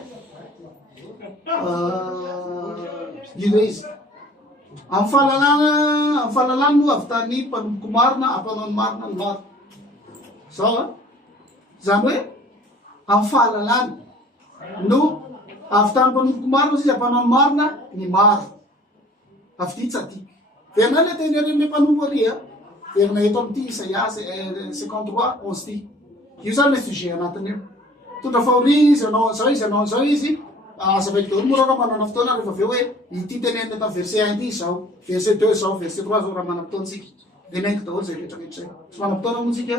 ino izy amin'ny fahalalana no avy tany mpanomboko marina ampanao ny marina ny maro zao zany hoe amin'ny fahalalana no avy tany mpanomboko marina izy ampanao ny marina ny maro avy ty tsatika verina le teny aren'le mpanompo ary verina eto amin'ity Isaia 53 11 ty io zany le sujet anatiny io tondra fahoria izy anao an'zao izy anao an'zao izy azavaiko daholo moa raha manana fotoana rehefa aveo hoe ity teneny ta verset 1 ty zao verset 2 zao verset 3 zao raha manam-potoantsika de mainky daholo zay rehetrarehetra tsy manam-potoana moa tsika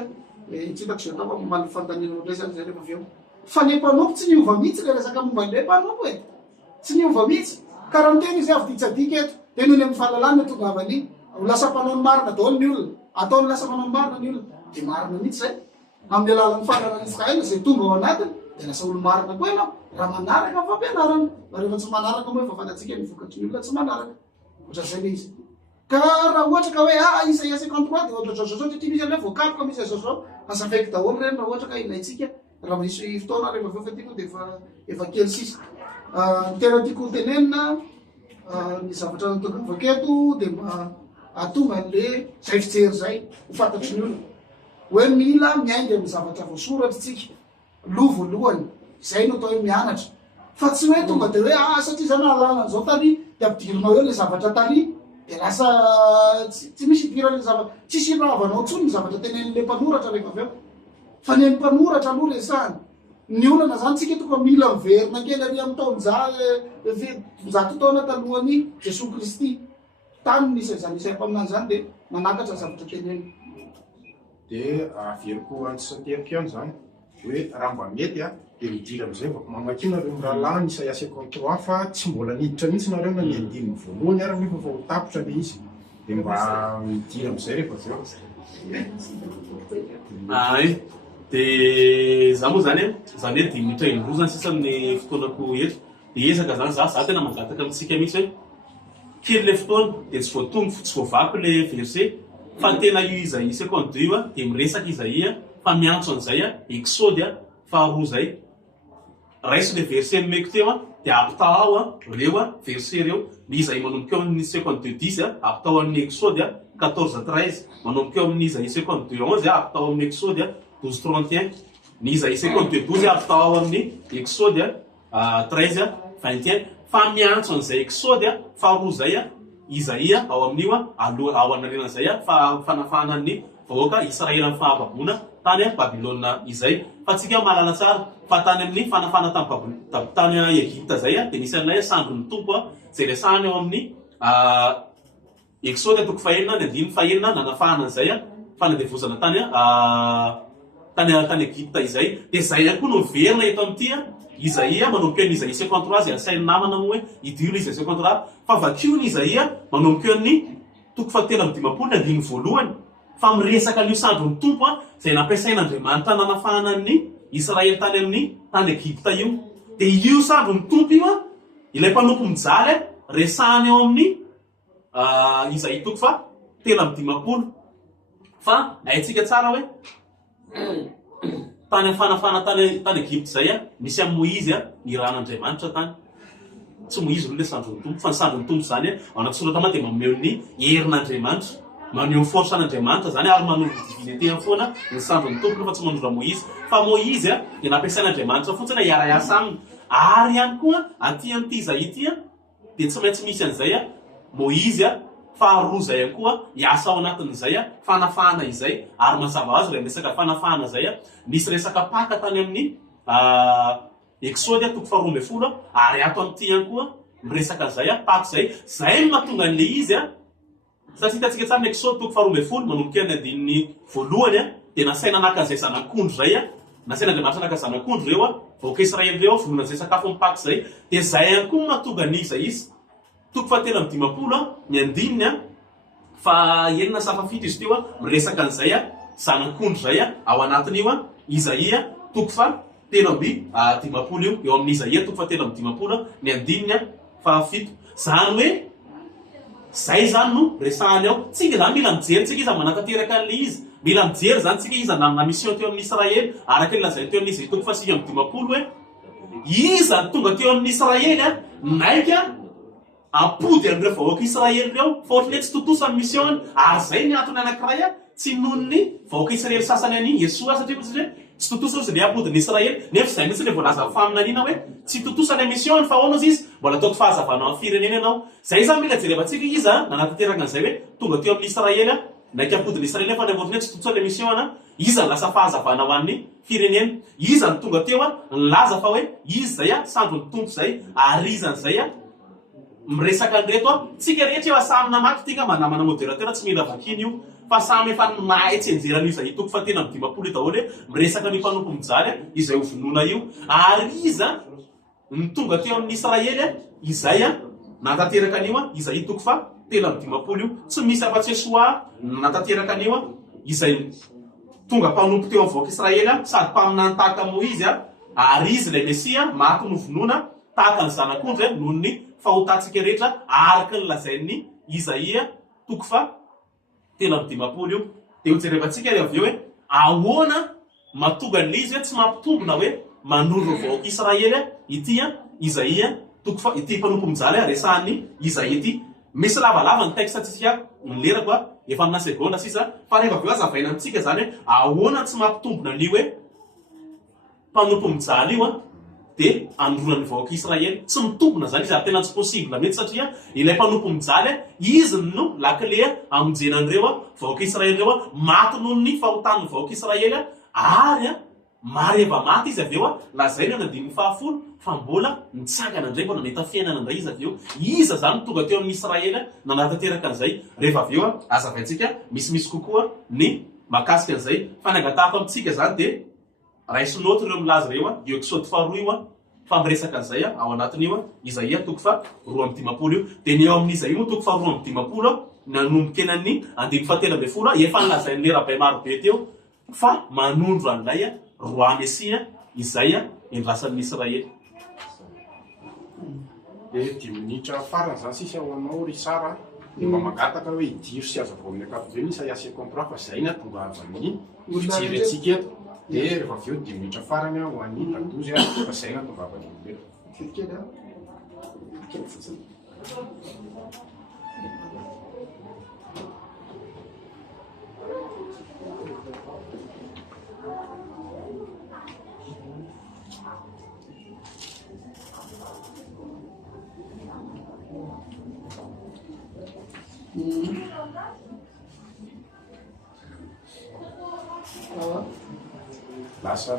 tsitako zay atao mamaly fantanina ohatray zany zay rehefa aveo fa le mpanompo tsy niova mihitsy le resaka momba le mpanompo e tsy niova mihitsy karaha miteny izy avy ty tsadika eto de noho ny amin'ny fahalalana tonga avany ho lasa mpanao ny marina daholo ny olona ataony lasa manao ny marina ny olona de marina mihitsy zay amin'ny alalan'ny fahalalana Israel zay tonga ao anatiny de lasa olo marina koa ianao raha manaraka fampianarana rehefa tsy manaraka moa efa fantatsika mivokatry ny olona tsy manaraka ohatrazay le izy ka raha ohatra ka hoe Isaia 53 de ohatra zao ty misy aloha voakapoka misy zao azavaiko daholo reny raha ohatra ka ilaitsika raha misy fotoana rehefa aveo fa tiako de efa kely sisa ny tena tiako tenenina ny zavatra natonga vaketo de atonga an'le zay fijery zay ho fantatry ny olona hoe mila miainga amin'ny zavatra voasoratra tsika loha voalohany zay no atao hoe mianatra fa tsy hoe tonga de hoe satria zany alalana zao tary de ampidirinao eo le zavatra tary de lasa tsy misy idirany zavatra tsisy ravanao tsony ny zavatra tenen'le mpanoratra rehefa aveo fa ny mpanoratra aloha resahany ny olana zany tsika toko mila miverina kely ary amin'ny taonjato taona talohany Jesosy Kristy tany nisy zany isay mpaminany zany de manakatra zavatra teneny de averiko antsatehako ihany zany hoe raha mba mety de midira am'izay vako mamakina reo mirahalany Isaia 53 fa tsy mbola niditra mihitsy nareo na ny andininy voalohany ary nefa fa ho tapotra le izy de mba midira am'izay rehefa aveo de za moa zany zany hoe 10 minitra indroa zany sisa amin'ny fotoanako eto de ezaka zany za tena magataka amitsika mihitsy hoe kely le fotoana de tsy voatombo tsy voavako le verset fa tena io Isaia 52 io de miresaka Isaia fa miantso an'izay Exode faharoa zay raiso le verset nomeko teo de apitao reo verset reo ny Isaia manomboka eo amin'ny 52:10 apitao amin'ny Exode 14:13 manomboka eo amin'ny Isaia 52:11 apitao amin'ny Exode 12:31 ny Isaia 52:12 apitao amin'ny Exode 13:21 fa miantso an'izay Exode faharoa zay Isaia ao amin'io ao anarenan'izay fanafanan'ny vahoaka Israely amin'ny fahababona tany Babilôna izay fa tsika mahalala tsara fa tany amin'ny fanafana tany Egipta zay de misy an'ilay sandron'ny tompo zay resahany eo amin'ny Exode 4:5 nanafahana an'izay fanadevozana tany Egipta izay de zay koa no verina eto amin'ity Isaia manomboka eo ny Isaia 53 zay asainy namana moa hoe idio ny Isaia 53 fa vakio ny Isaia manomboka eo ny toko fahatelo amby dimapolo ny andiny voalohany fa miresaka an'io sandro ny tompo zay nampiasain'Andriamanitra nanafahana ny Israely tany amin'ny tany Egipta io. De io sandro ny tompo io ilay mpanompo mijaly resahany eo amin'ny Isaia toko fa telo amby dimapolo. Fa haitsika tsara hoe tany fanafana tany Egipta zay misy amin'ny Moïse ny ran'Andriamanitra tany. Tsy Moïse le sandro ny tompo fa ny sandro ny tompo zany ao anaty soratra ma de mameo ny herin'Andriamanitra, maneho force an'Andriamanitra zany ary manoro divinité foana ny sandro ny tompo fa tsy manora Moïse. Fa Moïse de nampiasain'Andriamanitra fotsiny hiara-iasa aminy. Ary ihany koa aty amin'ity Isaia ity de tsy maintsy misy an'izay Moïse faharoa zay ihany koa hiasa ao anatin'izay fanafahana izay. Ary mazava azy raha resaka fanafahana zay misy resaka paka tany amin'ny Exode toko faharoa ambin'ny folo ary ato amin'ity ihany koa miresaka an'izay paka zay mahatonga an'le izy satria hitantsika tsara ny Exode toko faharoa ambin'ny folo manomboka ny andininy voalohany de nasaina naka an'izay zanak'ondro zay nasain'Andriamanitra naka zanak'ondro reo vahoaka Israely reo vonona zay sakafo amin'ny paka zay. De zay ihany koa mahatonga an'iza izy toko fahatelo amby dimapolo ny andininy fa enina sy fafito izy teo miresaka an'izay zanak'ondro zay ao anatin'io Isaia toko fa telo amby dimapolo io eo amin'ny Isaia toko fahatelo amby dimapolo ny andininy fafito. Zany hoe zay zany no resahany ao. Tsika zany mila mijery tsika izy manatanteraka an'le izy, mila mijery zany tsika izy nanana mission teo amin'ny Israely araka ny lazainy teo amin'ny Isaia toko fasivy amby dimapolo hoe iza tonga teo amin'ny Israely naika ampody an'ireo vahoaka Israely reo fa ohatrany tsy totosany mission ary zay ny antony anankiray tsy nonony vahoaka Israely sasany any Yesoa satria tsy totosa izy le apodiny Israely nefa zay mitsy le voalaza faminaniana hoe tsy totosany mission fa ahoana izy mbola ataoko fahazavana amin'ny firenena ianao. Zay zany mila jerevantsika izy nanatanteraka an'izay hoe tonga teo amin'ny Israely naiky apodiny Israely fa ohatrany tsy totosa le mission iza lasa fahazavana ho an'ny firenena. Iza ny tonga teo nilaza fa hoe izy zay sandro ny tompo zay ary izan'izay miresaka an'ireto tsika rehetra eo samy namaky tika manamana modérateur tsy mila vakiny io fa samy efa mahay tsenjeran'io Isaia toko fahatelo amby dimapolo daholo miresaka ny mpanompo mijaly izay ho vonoina io. Ary iza ny tonga teo amin'ny Israely izay nanatanteraka an'io Isaia toko fahatelo amby dimapolo io. Tsy misy afa-tsy Yesoa nanatanteraka an'io izay tonga mpanompo teo amin'ny vahoaka Israely sady mpaminany tahaka Moïse ary izy le Mesia maty no vonoina tahaka ny zanak'ondro noho ny fahotantsika rehetra araka ny lazain'ny Isaia toko fahatelo amby dimapolo io. De ho jerevantsika avy eo hoe ahoana mahatonga an'izy tsy mampitombona hoe manoro vahoaka Israely ity Isaia toko ity mpanompo mijaly resahan'ny Isaia ity. Misy lavalava ny texte tsika milerako efa amina segonda sisa fa rehefa avy eo azavaina amintsika zany hoe ahoana tsy mampitombona an'io hoe mpanompo mijaly io de andronan'ny vahoaka Israely. Tsy mitombona zany izy ary tena tsy possible mety satria ilay mpanompo mijaly izy no lakile amonjenan'ireo vahoaka Israely reo maty noho ny fahotan'ny vahoaka Israely ary mareva maty izy avy eo lazaina ny andininy fahafolo fa mbola nitsangana indray mbola nahita fiainana indray izy avy eo. Iza zany tonga teo amin'ny Israely nanatanteraka an'izay. Rehefa avy eo azavaintsika misimisy kokoa ny makasika an'izay fa ny angatahako amintsika zany de raisinoto ireo milaza reo io Exode faharoa io fa miresaka an'izay ao anatin'io Isaia toko faharoa amby dimapolo io. De ny eo amin'ny Isaia toko faharoa amby dimapolo nanomboka eny amin'ny andiny fahatelo amby folo efa nilazain'ny lera-bay marobe teo fa manondro an'ilay roi Mesia izay endrasan'ny Israely. De 10 minitra farany zany sisa ho anao Risara de mba mangataka hoe idiro sy aza vao amin'ny ankapobeny Isaia sy comprend fa zay ny tonga avy amin'ny fijery antsika eto. De rehefa avy eo 10 minitra farany ho an'ny tadozy fa zay ny tonga avy amin'ny lasa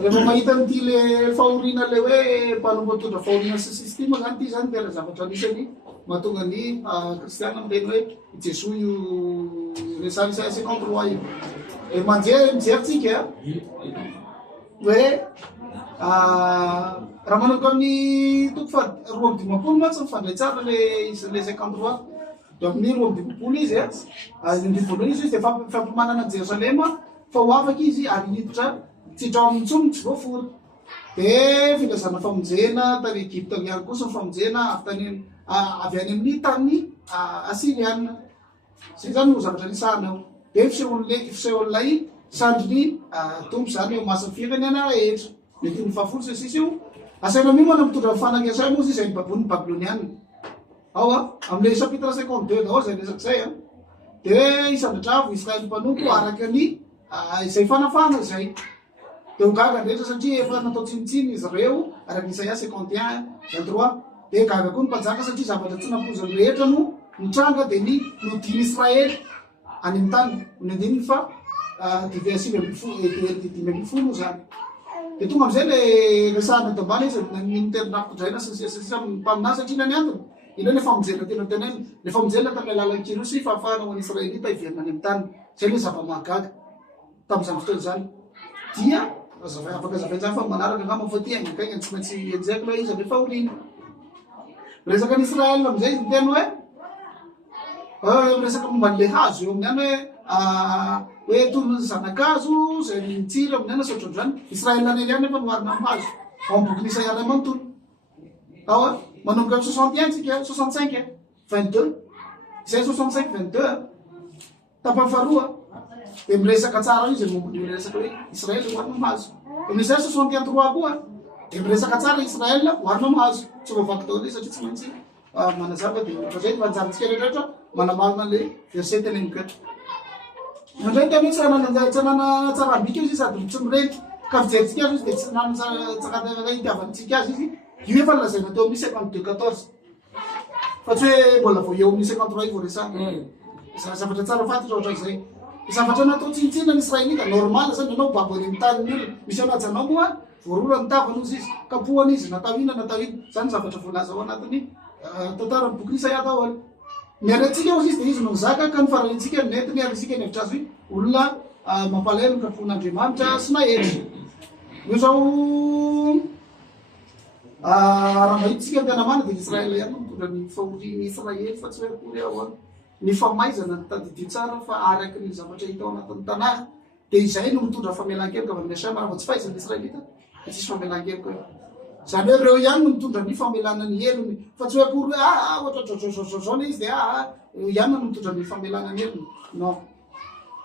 rehefa mahita n'ity le fahoriana le hoe mpanompo mitondra fahoriana sy sistema zany ity zany tena zavatra anisany mahatonga ny kristiana miteny hoe Jesoa io resany Isaia 53 io. De mijery tsika hoe raha manomboka amin'ny toko roa amby dimapolo mantsy mifandray tsara le 53 de amin'ny roa amby dimapolo izy ny voalohany izy de fampimanana Jerosalema fa ho afaka izy ary hiditra tsy hitrao amin'ny tsony tsy voafory de filazana famonjena tany Egypte ihany kosa ny famonjena avy any amin'ny tany Assyriana zay zany no zavatra nisahana ao de fisehoan'ilay sandriny tombo zany eo masin'ny firenena rehetra mety ny fahafolo sy sisa io asaina miomana mitondra fananesa moa zay babony babyloniana ao am'le chapitre 52 daholo zay resaka zay de isandratravo Israely mpanompo araka ny izay fanafana zay de ho gaga rehetra satria efa natao tsinitsiny izy reo araka Isaia 51 23 de gaga koa ny mpanjaka satria zavatra tsy nampozany rehetra no mitranga de ny nodiny Israely any amin'ny tany ny andininy fa dimy ambin'ny folo zany de tonga am'izay le resahana eto ambany izy niterinapikodraina sisa mpaminay satria nany antony ilo le famonjena tena tenainy le famonjena tam'le alalan'ny kirosy fa ahafahana ho an'ny Israelita hiverina any amin'ny tany zay le zava-mahagaga tam'izany fotoana zany dia afaka zavainjany fa manaraka angamba fa ty angakaigny tsy maintsy enjeko loha izy ave fahorina resaka ny Israel am'izay izy miteny hoe resaka momba an'le hazo eo amin'ny any hoe toy zanakazo zay mitsiry amin'ny any saotra zany Israel anely any efa noarina amin'ny hazo ao amboky Isaia ray manontolo ao manomboka amin'ny 61 tsika 65 22 izay 65 22 tapany faharoa de miresaka tsara izy momba ny resaka hoe Israel hoarina amin'ny hazo amin'izay 61 3 koa de miresaka tsara Israel hoarina amin'ny hazo tsy voavaky tao le satria tsy maintsy manazava de fa zay manjarintsika rehetrarehetra manamarina le verset tenenykatra ndray tena tsy nana tsarambika izy sady tsy mirety ka fijeritsika azy izy de tsy nana tsakataka itiavantsika azy izy io efa lazaina teo amin'ny 52 14 fa tsy hoe mbola vo eo amin'ny 53 vo resana zavatra tsara fatitra ohatra zay zavatra natao tsinitsina ny Israelita normal zany anao babory mitany ny olona misy anajanao moa voarora ny tavana izy izy kapohana izy natao ina zany zavatra voalaza ao anatiny tantara boky Isaia daholo miaratsika ao izy de izy no zaka ka ny faranitsika nety ny arisika ny hevitra azy hoe olona mampalahelo ny kapon'Andriamanitra sy nahetra io zao raha mahitsika tena mana de Israel ihany mitondra ny fahoriny Israely fa tsy hoe akory ao ny famaizana ny tadidio tsara fa araky ny zavatra hita ao anatin'ny tanàna de izay no mitondra famelan-keloka avy amin'ny Hasema raha vao tsy fahaizan'ny Israelita fa tsisy famelan-keloka zany hoe reo ihany no mitondra ny famelana ny elony fa tsy hoe akory hoe ohatrao le izy de ihany no mitondra ny famelana ny elony non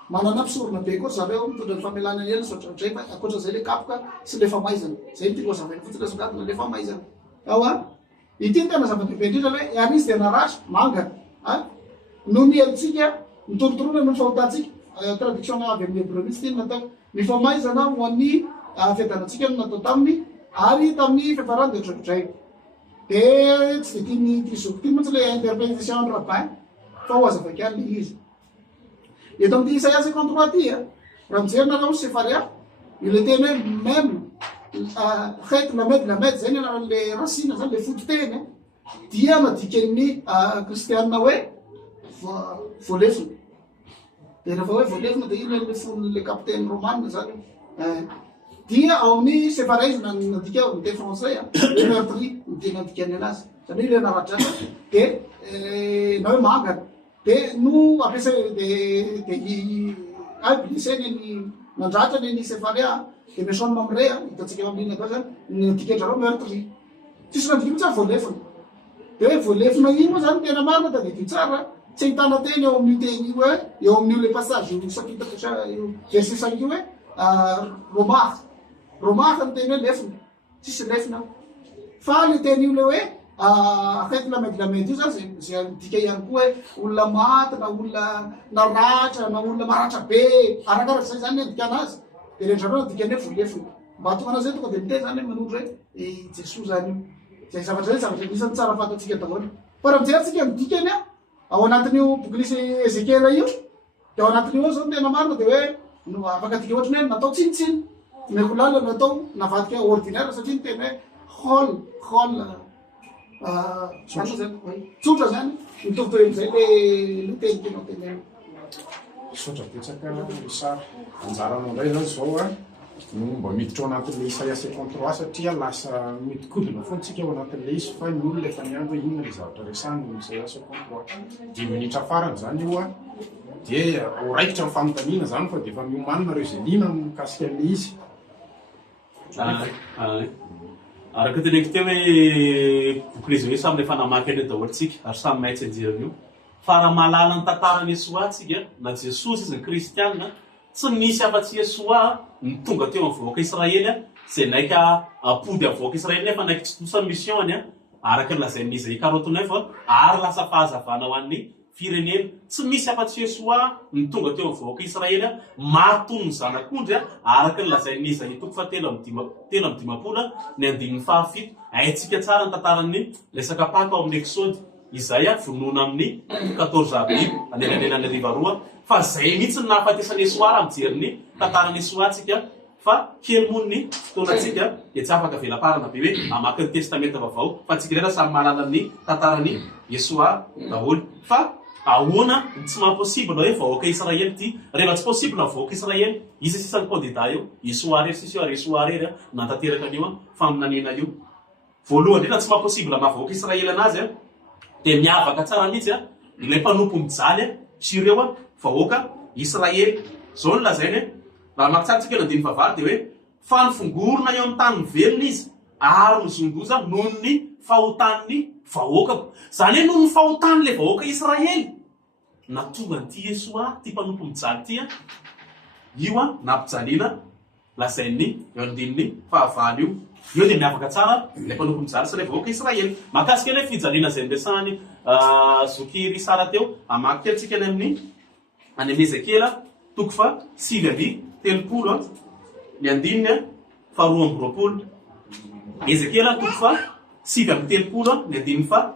manana mpisorona be koa zareo mitondra ny famelana ny elony sotraotray fa akoatra zay le kapoka sy le famaizana zay ny tiako zavaina fotsiny lesongatina le famaizana ao ity ny tena zava-dehibe indrindra hoe ary izy de naratra manga no ny elontsika mitorotorona no fahotantsika traduction avy amin'ny hébreu mihitsy tiny natao ny famaizana ho an'ny fiadanantsika no natao taminy ary tamin'ny fiafarany de traotray de tsy de tiany tizoko ty motsy le interprétation rabbin fa ho azavakany le izy eto amin'ty Isaia 53 ty raha mijerynareo sefaria ile teny hoe même het lamed zay ny anaran'le racine zany le fototeny dia nadikan'ny kristianina hoe voalefina de rehefa hoe voalefina de ino le fon'le capitaine romane zany dia ao amin'ny sefaria izy nadika ao am'teny français le meurtri ny tena nadikany anazy satria ile naradrana de na hoe mangana de no ampiasay de blesseny ny nandratrany ny sefaria de mesone mamre hitatsika amin'iny atao zany nadikandra meurtri tsisy nadika mitsy voalefina de hoe voalefina iny moa zany tena marina da dedio tsara tsy ahitana teny eo amin'io teny io hoe eo amin'io le passage chapitre verset 5 io hoe romach ny teny hoe lefina tsisy lefina fa le teny io le hoe het lamedy io zany zay midika ihany koa hoe olona maty na olona naratra na olona maratra be arakaraky zay zany adikana azy de rendrareo adikany hoe voalefina mba tonga anao zay tonga de miteny zany hoe manondro hoe Jesoa zany io zay zavatra zay zavatra isan'ny tsara fatatsika daholo fa raha mijerytsika midikany ao anatin'io bokinisy Ezekela io de ao anatin'io zao tena marina de hoe no afaka dika ohatrany hoe natao tsinitsiny meko lala natao navadika ordinaire satria ny tena hoe hol tsotra zany mitovitoy zay le teny tenao teny sotra betsaka sary anjaranao ndray zany zao no mba miditra ao anatin'le Isaia 53 satria lasa midikodina foantsika ao anatin'le izy fa ny olona efa niandro inona le zavatra resany ny Isaia 53 de minitra farany zany io a de oraikitra ny fanontaniana zany fa de efa miomanina reo zay lina mikasika an'le izy. Araka teneko teo hoe boky hoe samy rehefa namaky any daholintsika ary samy maitsy anjirany io fa raha mahalala ny tantarany Esoa tsika na Jesosy izy ny kristianina tsy misy afa-tsy Esoa ny tonga teo amin'ny vahoaka Israely zay naika apody amin'ny vahoaka Israely nefa naiky tsy tosa mission-any araka ny lazain'ny Isaia 49 ary lasa fahazavana ho an'ny firenena tsy misy afa-tsy Esoa ny tonga teo amin'ny vahoaka Israely mahatony ny zanak'ondry araka ny lazain'ny Isaia 7:10 ny 7:7 haitsika tsara ny tantaran'ny resaka Paka ao amin'ny Exode izay vonoina amin'ny 14 avril anelanelany rivaroa fa zay mihitsy ny nahafatesan'ny Esoa raha mijery ny tantaran'ny Esoa tsika fa kely moniny fotoanatsika de tsy afaka velaparana be hoe amaky ny testamenta vaovao fa tsika rehetra samy mahalala ny tantaran'ny Esoa daholo fa ahoana tsy mahaposible hoe vahoaka Israely ty rehefa tsy possible na vahoaka Israely izy sisany candidat eo Esoa rery sisy ary Esoa rery nantanteraka an'io faminanena io voalohany rehetra tsy mahaposible na vahoaka Israely anazy de miavaka tsara mihitsy ilay mpanompo mijaly sy ireo vahoaka Israely zao ny lazainy raha makitsara tsika elo 9 de hoe fanifongorona eo amin'ny tany velona izy ary mizongoza noho ny fahotan'ny vahoakako zany hoe noho ny fahotan'le vahoaka Israely na tonga n'ty Esoa ty mpanompo mijaly ty io nampijaliana lazainy eo andininy fahavalo io de miavaka tsara le mpanompo mijaly sy le vahoaka Israely makasika ile fijaliana zay niresahany zoky risara teo amaky kely tsika any amin'ny Ezekela 7:30 ny andininy fa 2:20 Ezekela 7:30 ny andininy fa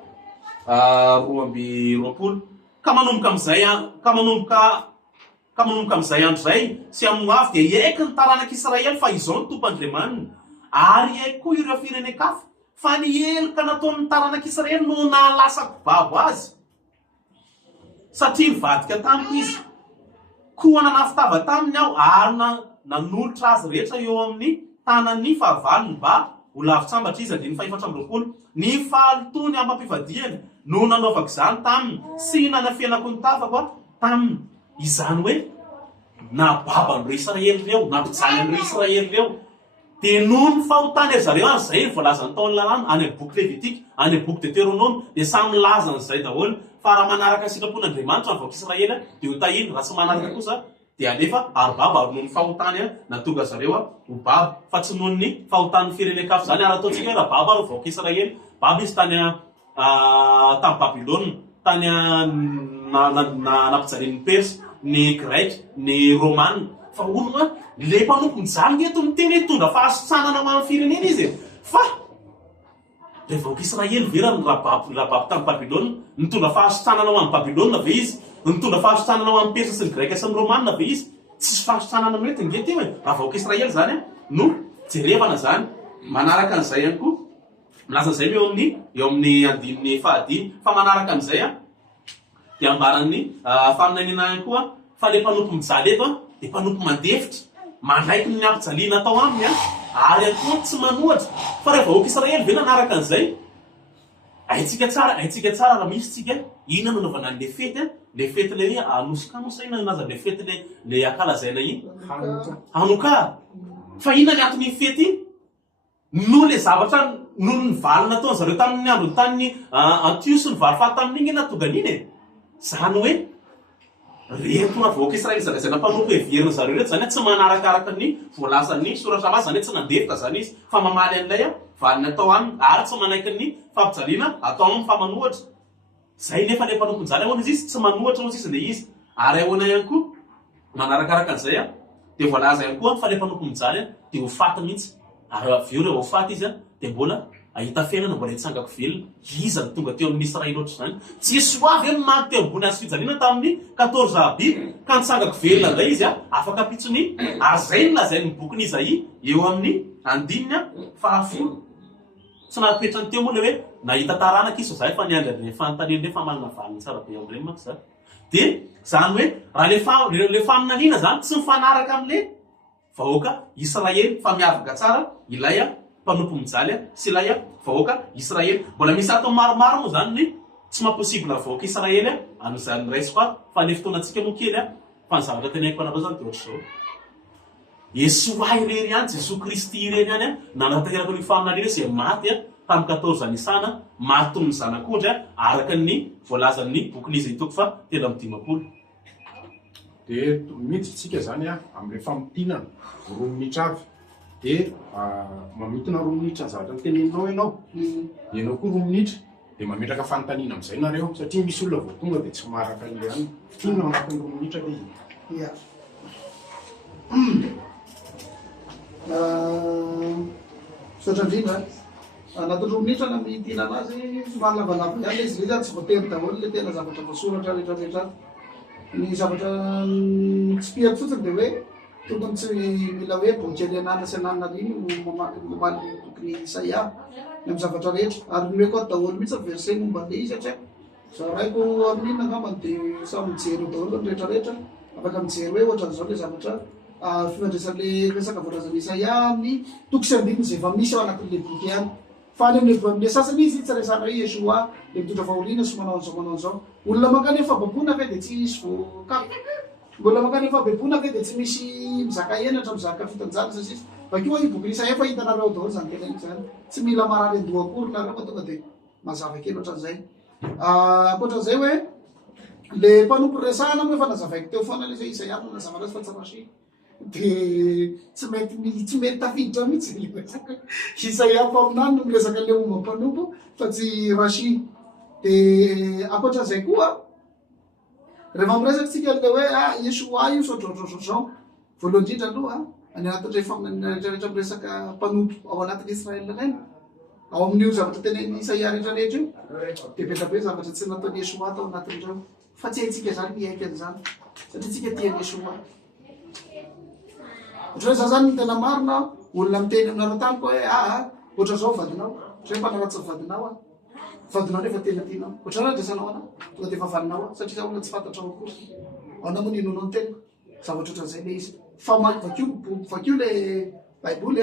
2:20 ka manomboka am'izay andro zay sy amin'ny avy de iaiky ny taranak'Israely fa izao ny tompoandriamanina ary iaiky koa ireo firenekafa fa ny elika nataon'ny taranak'Israely no nahalasako babo azy satria nivadika tamiko izy koa nanafitava taminy aho ary nanolotra azy rehetra eo amin'ny tanany fahavalony mba ho lavitsambatra izy 4:20 ny fahalotony amam-pivadiany no nanaovako izany taminy sy nanafianako ny tafako taminy izany hoe nababan'ireo Israely reo nampijaly an'ireo Israely reo de noho ny fahotany ay zareo any zay voalazany taon'ny lalàna any amin'ny boky Levitika any amin'ny boky Deutéronome de samy lazan'izay daholo fa raha manaraka sitrapon'Andriamanitra ny vahoaka Israely de ho tahiny raha tsy manaraka kosa de alefa aribaba ary noho ny fahotany natonga zareo ho baba fa tsy noho ny fahotan'ny firenekafo zany ary ataontsika hoe raha baba ary vahoaka Israely baba izy tany tamin'ny Babilôna tany nampijalian'ny Persa ny Grek ny Romana fa olona le mpanompo mijaly eto miteny hoe tondra fahasosanana ho amin'ny firenena izy fa le vahoaka Israely vera ny rababo tamin'ny Babilôna nitondra fahasosanana ho amin'ny Babilôna ve izy nitondra fahasosanana ho amin'ny Persa sy ny Greka sy ny Romana ve izy tsisy fahasosanana mety ngety io raha vahoaka Israely zany no jerevana zany manaraka an'izay ihany koa milaza an'izay eo amin'ny andininy fahadimy fa manaraka an'izay de ambaran'ny faminanena ihany koa fa le mpanompo mijaly eto de mpanompo mandefitra mandraiky ny ampijaliana atao aminy ary ihany koa tsy manohatra fa reha vahoaka Israely ve nanaraka an'izay haitsika tsara raha misy tsika ina nanaovana le fety le anosika ina naza le fety le akalazaina iny Hanoka fa ina ny aton'ny fety no le zavatra no ny valy nataony zareo tamin'ny andro tany Antios ny valy fahatamin'iny natonga an'iny zany hoe reto na vahoaka Israely zay nampanompo heverina zareo reto zany tsy manarakaraka ny voalasan'ny soratra masy zany tsy nandefika zany izy fa mamaly an'ilay valy natao aminy ary tsy manaiky ny fampijaliana atao aminy fa manohatra zay nefa le mpanompo mijaly ahoana izy tsy manohatra moa sisy le izy ary ahoana ihany koa manarakaraka an'izay de voalaza ihany koa fa le mpanompo mijaly de ho faty mihitsy ary avy eo rehefa ho faty izy de mbola ahita fiainana mbola hitsangako velona iza ny tonga teo amin'ny Israely oatra zany tsy soavy maty teo ambony azy fijaliana tamin'ny 14 avril ka nitsangako velona ndray izy afaka pitsony ary zay ny lazainy bokiny Isaia eo amin'ny 9:10 tsy napetrany teo moa le hoe nahita taranaka izy zay fa niandry le fanontaniana le famalina valiny tsara be am'ireny manko zany de zany hoe raha le faminaniana zany tsy mifanaraka am'le vahoaka Israely fa miavaka tsara ilay mpanompo mijaly sy ilay vahoaka Israely. Mbola misy atao maromaro moa zany ny tsy maposible vahoaka Israely amin'izany raisiko fa le fotoanantsika moa kely fa ny zavatra tena haiko anareo zany de ohatra zao. Yesoa irery ihany Jesoa Kristy irery ihany nanatanteraka ny fahamarina izay maty tamin'ny 14 isana maty ny zanak'ondry araka ny voalazan'ny bokin'izy hitoko fa 7:50. De miditsy tsika zany amin'ny famotinana 2 minitra avy de mamitona 2 minitra ny zavatra teneninao ianao ianao koa 2 minitra de mametraka fanontaniana amin'izay nareo satria misy olona vao tonga de tsy maraka ile any fitina anatin'ny 2 minitra de ia sotra indrindra anaty 2 minitra na mitina anazy somary lavalava ihany izy le zany tsy voatery daholo le tena zavatra voasoratra rehetrarehetra ny zavatra tsy piako fotsiny de hoe tokony tsy mila hoe boky alianana sy ananana riny mamaly tokony Isaia ny amin'ny zavatra rehetra ary ny hoe koa daholo mihitsy verset momba le izy satria zaho raiko amin'inona angambany de samy mijery daholo ny rehetrarehetra afaka mijery hoe ohatran'izao le zavatra fifandraisan'le resaka voalazan'ny Isaia amin'ny toko sy andininy izay efa misy ao anatin'le boky ihany fa any amin'le sasany izy tsy resana hoe Yesoa le mitondra fahoriana sy manao an'izao olona mankany fababona ve de tsy misy voakapy mbola mankany fababona ve de tsy misy mizaka enatra mizaka fitanjana sa sisy bakeo i boky Isaia fa hitanareo daholo zany tena iny zany tsy mila marary andoha akory nareo fa tonga de mazava kely ohatran'izay akoatran'izay hoe le mpanompo resahana moa efa nazavaiko teo foana le zay Isaia no nazava azy fa tsy rasy de tsy mety tafiditra mihitsy le resaka Isaia mpaminany no miresaka le momba mpanompo fa tsy rasy de akoatran'izay koa rehefa miresaka tsika le hoe Yesoa io sotraotraotrao voalohany indrindra aloha any anatin'ireo faminanrehetrarehetra miresaka mpanompo ao anatin'ny Israel reny ao amin'io zavatra teneny Isaia rehetrarehetra io de betabe zavatra tsy nataony Yesoa tao anatin'ireo fa tsy haitsika zany miaiky an'izany satria tsika tiany Yesoa ohatra hoe za zany tena marina olona miteny aminareo tany koa hoe ohatra zao vadinao ohatra hoe mpanaratsy vadinao vadinao nefa tena tianao ohatra raha dresanao ana tonga de efa vaninao satria za olona tsy fantatrao akory aona moa ninonao ny tena zavatra ohatran'izay le izy fa vakio le baiboly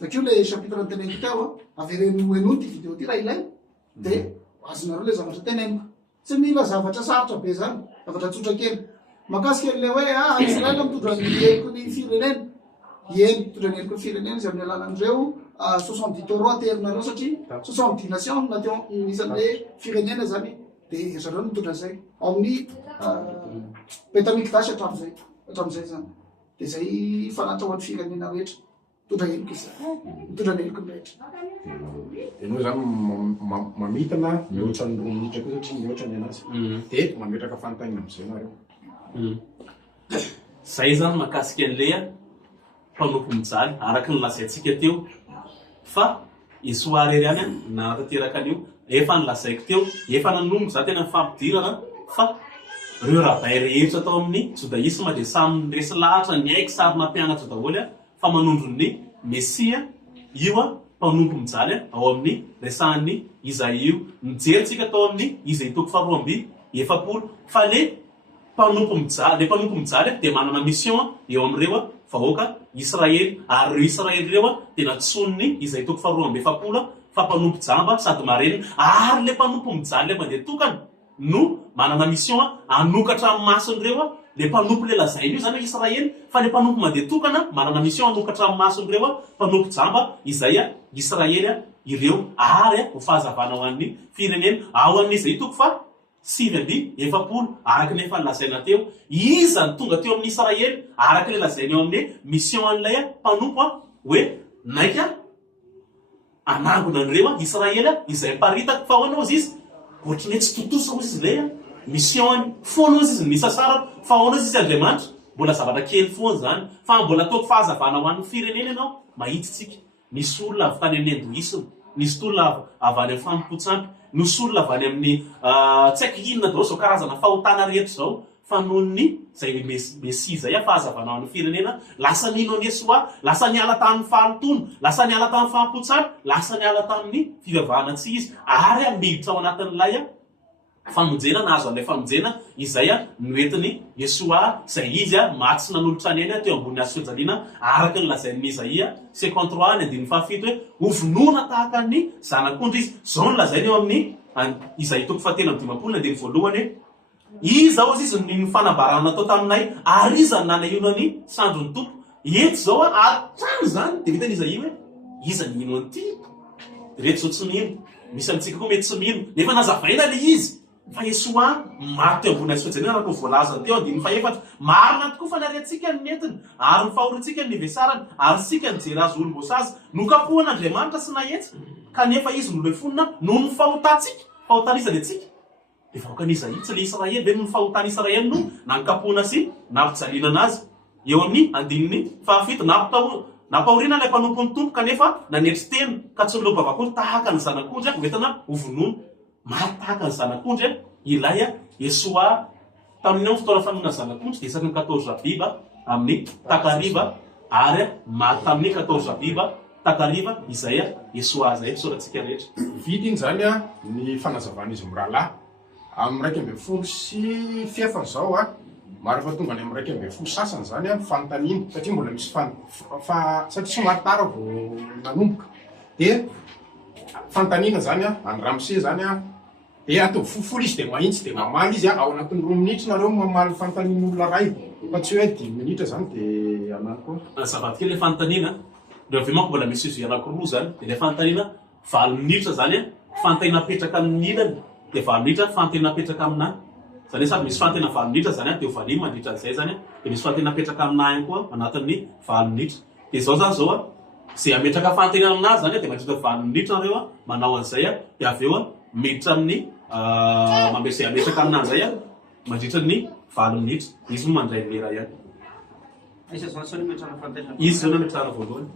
vakio le chapitre ny teneniko teo avereno eno ty vidéo ty raha ilay de azonareo le zavatra teneniko tsy mila zavatra sarotra be zany zavatra tsotra kely makasika le hoe Israel mitondra nyheliko ny firenena eny mitondra ny heliko ny firenena izy amin'ny alalan'ireo 70 taureaux aterinareo satria 70 nation nateo isan'le firenena zany de zareo mitondra zay ao amin'ny betamikdasy hatram'izay zany de zay fanatra ho an'ny firenena rehetra mitondra heliko izy mitondra ny heliko ny rehetra ianao zany mamitana mihoatra ny 2 minitra koa satria mihoatra ny anazy de mametraka fanontaniana amin'izay nareo zay zany makasika an'le mpanompo mijaly araka ny lazaintsika teo fa Yesoa rery any nanatanteraka an'io efa nylazaiko teo efa nanombo za tena fampidirana fa reo rabay rehetra tao amin'ny jodaisma de samy resy lahatra ny aiky sary nampianatra daholo fa manondro ny Mesia io mpanompo mijaly ao amin'ny resahan'ny Isaia mijerytsika tao amin'ny Isaia toko 2:70 fa le mpanompo mijaly de manana mission eo amin'ireo vahoaka Israely ary reo Israely reo tena tsoniny Isaia toko 2:70 fa mpanompo jamba sady mareny ary le mpanompo mijaly mandeha tokana no manana mission anokatra amin'ny mason'ireo le mpanompo le lazainy io zany Israely fa le mpanompo mandeha tokana manana mission anokatra amin'ny mason'ireo mpanompo jamba Isaia Israely ireo ary ho fahazavana ho an'ny firenena ao amin'izy toko fa 7:70 araka ny efa lazaina teo iza ny tonga teo amin'ny Israely araka ny lazainy eo amin'ny mission an'ilay mpanompo hoe naika anangona an'ireo Israely izay paritaka fa hoanao izy ohatry ny tsy totosa ozy izy le mission foana ozy izy nisa sara fa hoanao izy Andriamanitra mbola zavatra kely foana zany fa mbola ataoko fahazavana ho an'ny firenena ianao mahitsy tsika misy olona avy tany amin'ny hindoisme misy olona avy any amin'ny fanompontsampy misy olona avy any amin'ny tsy haiko inona daholo zao karazana fahotana rehetra zao fa noho ny zay Mesia zay fahazavana ho an'ny firenena lasa nino any Yesoa lasa niala tamin'ny fahalitono lasa niala tamin'ny fanompontsampy lasa niala tamin'ny fivavahana tsy izy ary miditra ao anatin'ilay famonjena na azo an'ilay famonjena izay noentiny Yesoa izay izy maty sy nanolotra any eny teo ambony azo fijaliana araka ny lazain'ny Isaia 53 ny 7 hoe hovonoana tahaka ny zanak'ondry izy. Zao ny lazainy eo amin'ny Isaia 49:1 izao izy ny fanambarana natao taminay ary iza ny nanahionany sandrony tompo. Eto zao atrano zany dia vitany Isaia hoe iza ny ino an'ity reto zao tsy mino misy amintsika koa mety tsy mino nefa nazavaina le izy fa Yesoa maty teo ambony azo fijaliana araka voalaza teo 4 marina tokoa fa nariantsika ny netiny ary ny fahorintsika ny vesarany ary sika ny jery azy olom-boasazy nokapohan'Andriamanitra sy nahetsy kanefa izy no lefonina no ny fahotantsika fahotan'izany antsika. Dia vahoaka n'Isaia tsy le Israely ve no ny fahotan'ny Israely no nankapohana sy nampijaliana anazy eo amin'ny 7 nampahoriana ilay mpanompon'ny tompo kanefa nanetry teny ka tsy niloba avakory tahaka ny zanak'ondry hoentina hovonoana maty tahaka ny zanak'ondry ilay Yesoa tamin'ny fotoana fanoana zanak'ondry dia isaky ny 14 abiba amin'ny takariva ary maty tamin'ny 14 abiba takariva izay Yesoa zay soratsika rehetra. Vidiny zany ny fanazavan'izy mirahalahy amin'ny 1 sy fefany zao maro fa tonga any amin'ny 1 sasany zany fanontaniana satria mbola misy satria somary tara vao nanomboka dia fanontaniana zany any Ramse zany dia atao fofolo izy dia mahitsy dia mamaly izy ao anatin'ny 2 minitra nareo mamaly fanontanian'olona ray fa tsy hoe 10 minitra zany dia anany koa zavaty kely le fanontaniana reo avy manko mbola misy izy anankiroa zany dia le fanontaniana 4 minitra zany fanontaniana apetraka amin'ny ilany dia 4 minitra fanontaniana apetraka amina zany hoe sady misy fanontaniana 4 minitra zany teo 5 mandritra an'izay zany dia misy fanontaniana apetraka amina ihany koa anatin'ny 4 minitra. Dia zao zany zao zay ametraka fanontaniana aminazy zany dia mandritra 4 minitra nareo manao an'izay dia avy eo miditra amin'ny zay ametraka aminan'izay mandritra ny 4 minitra izy no mandray ny lera ihany. Izy zao nametrahana izy zao nametrahana voalohany.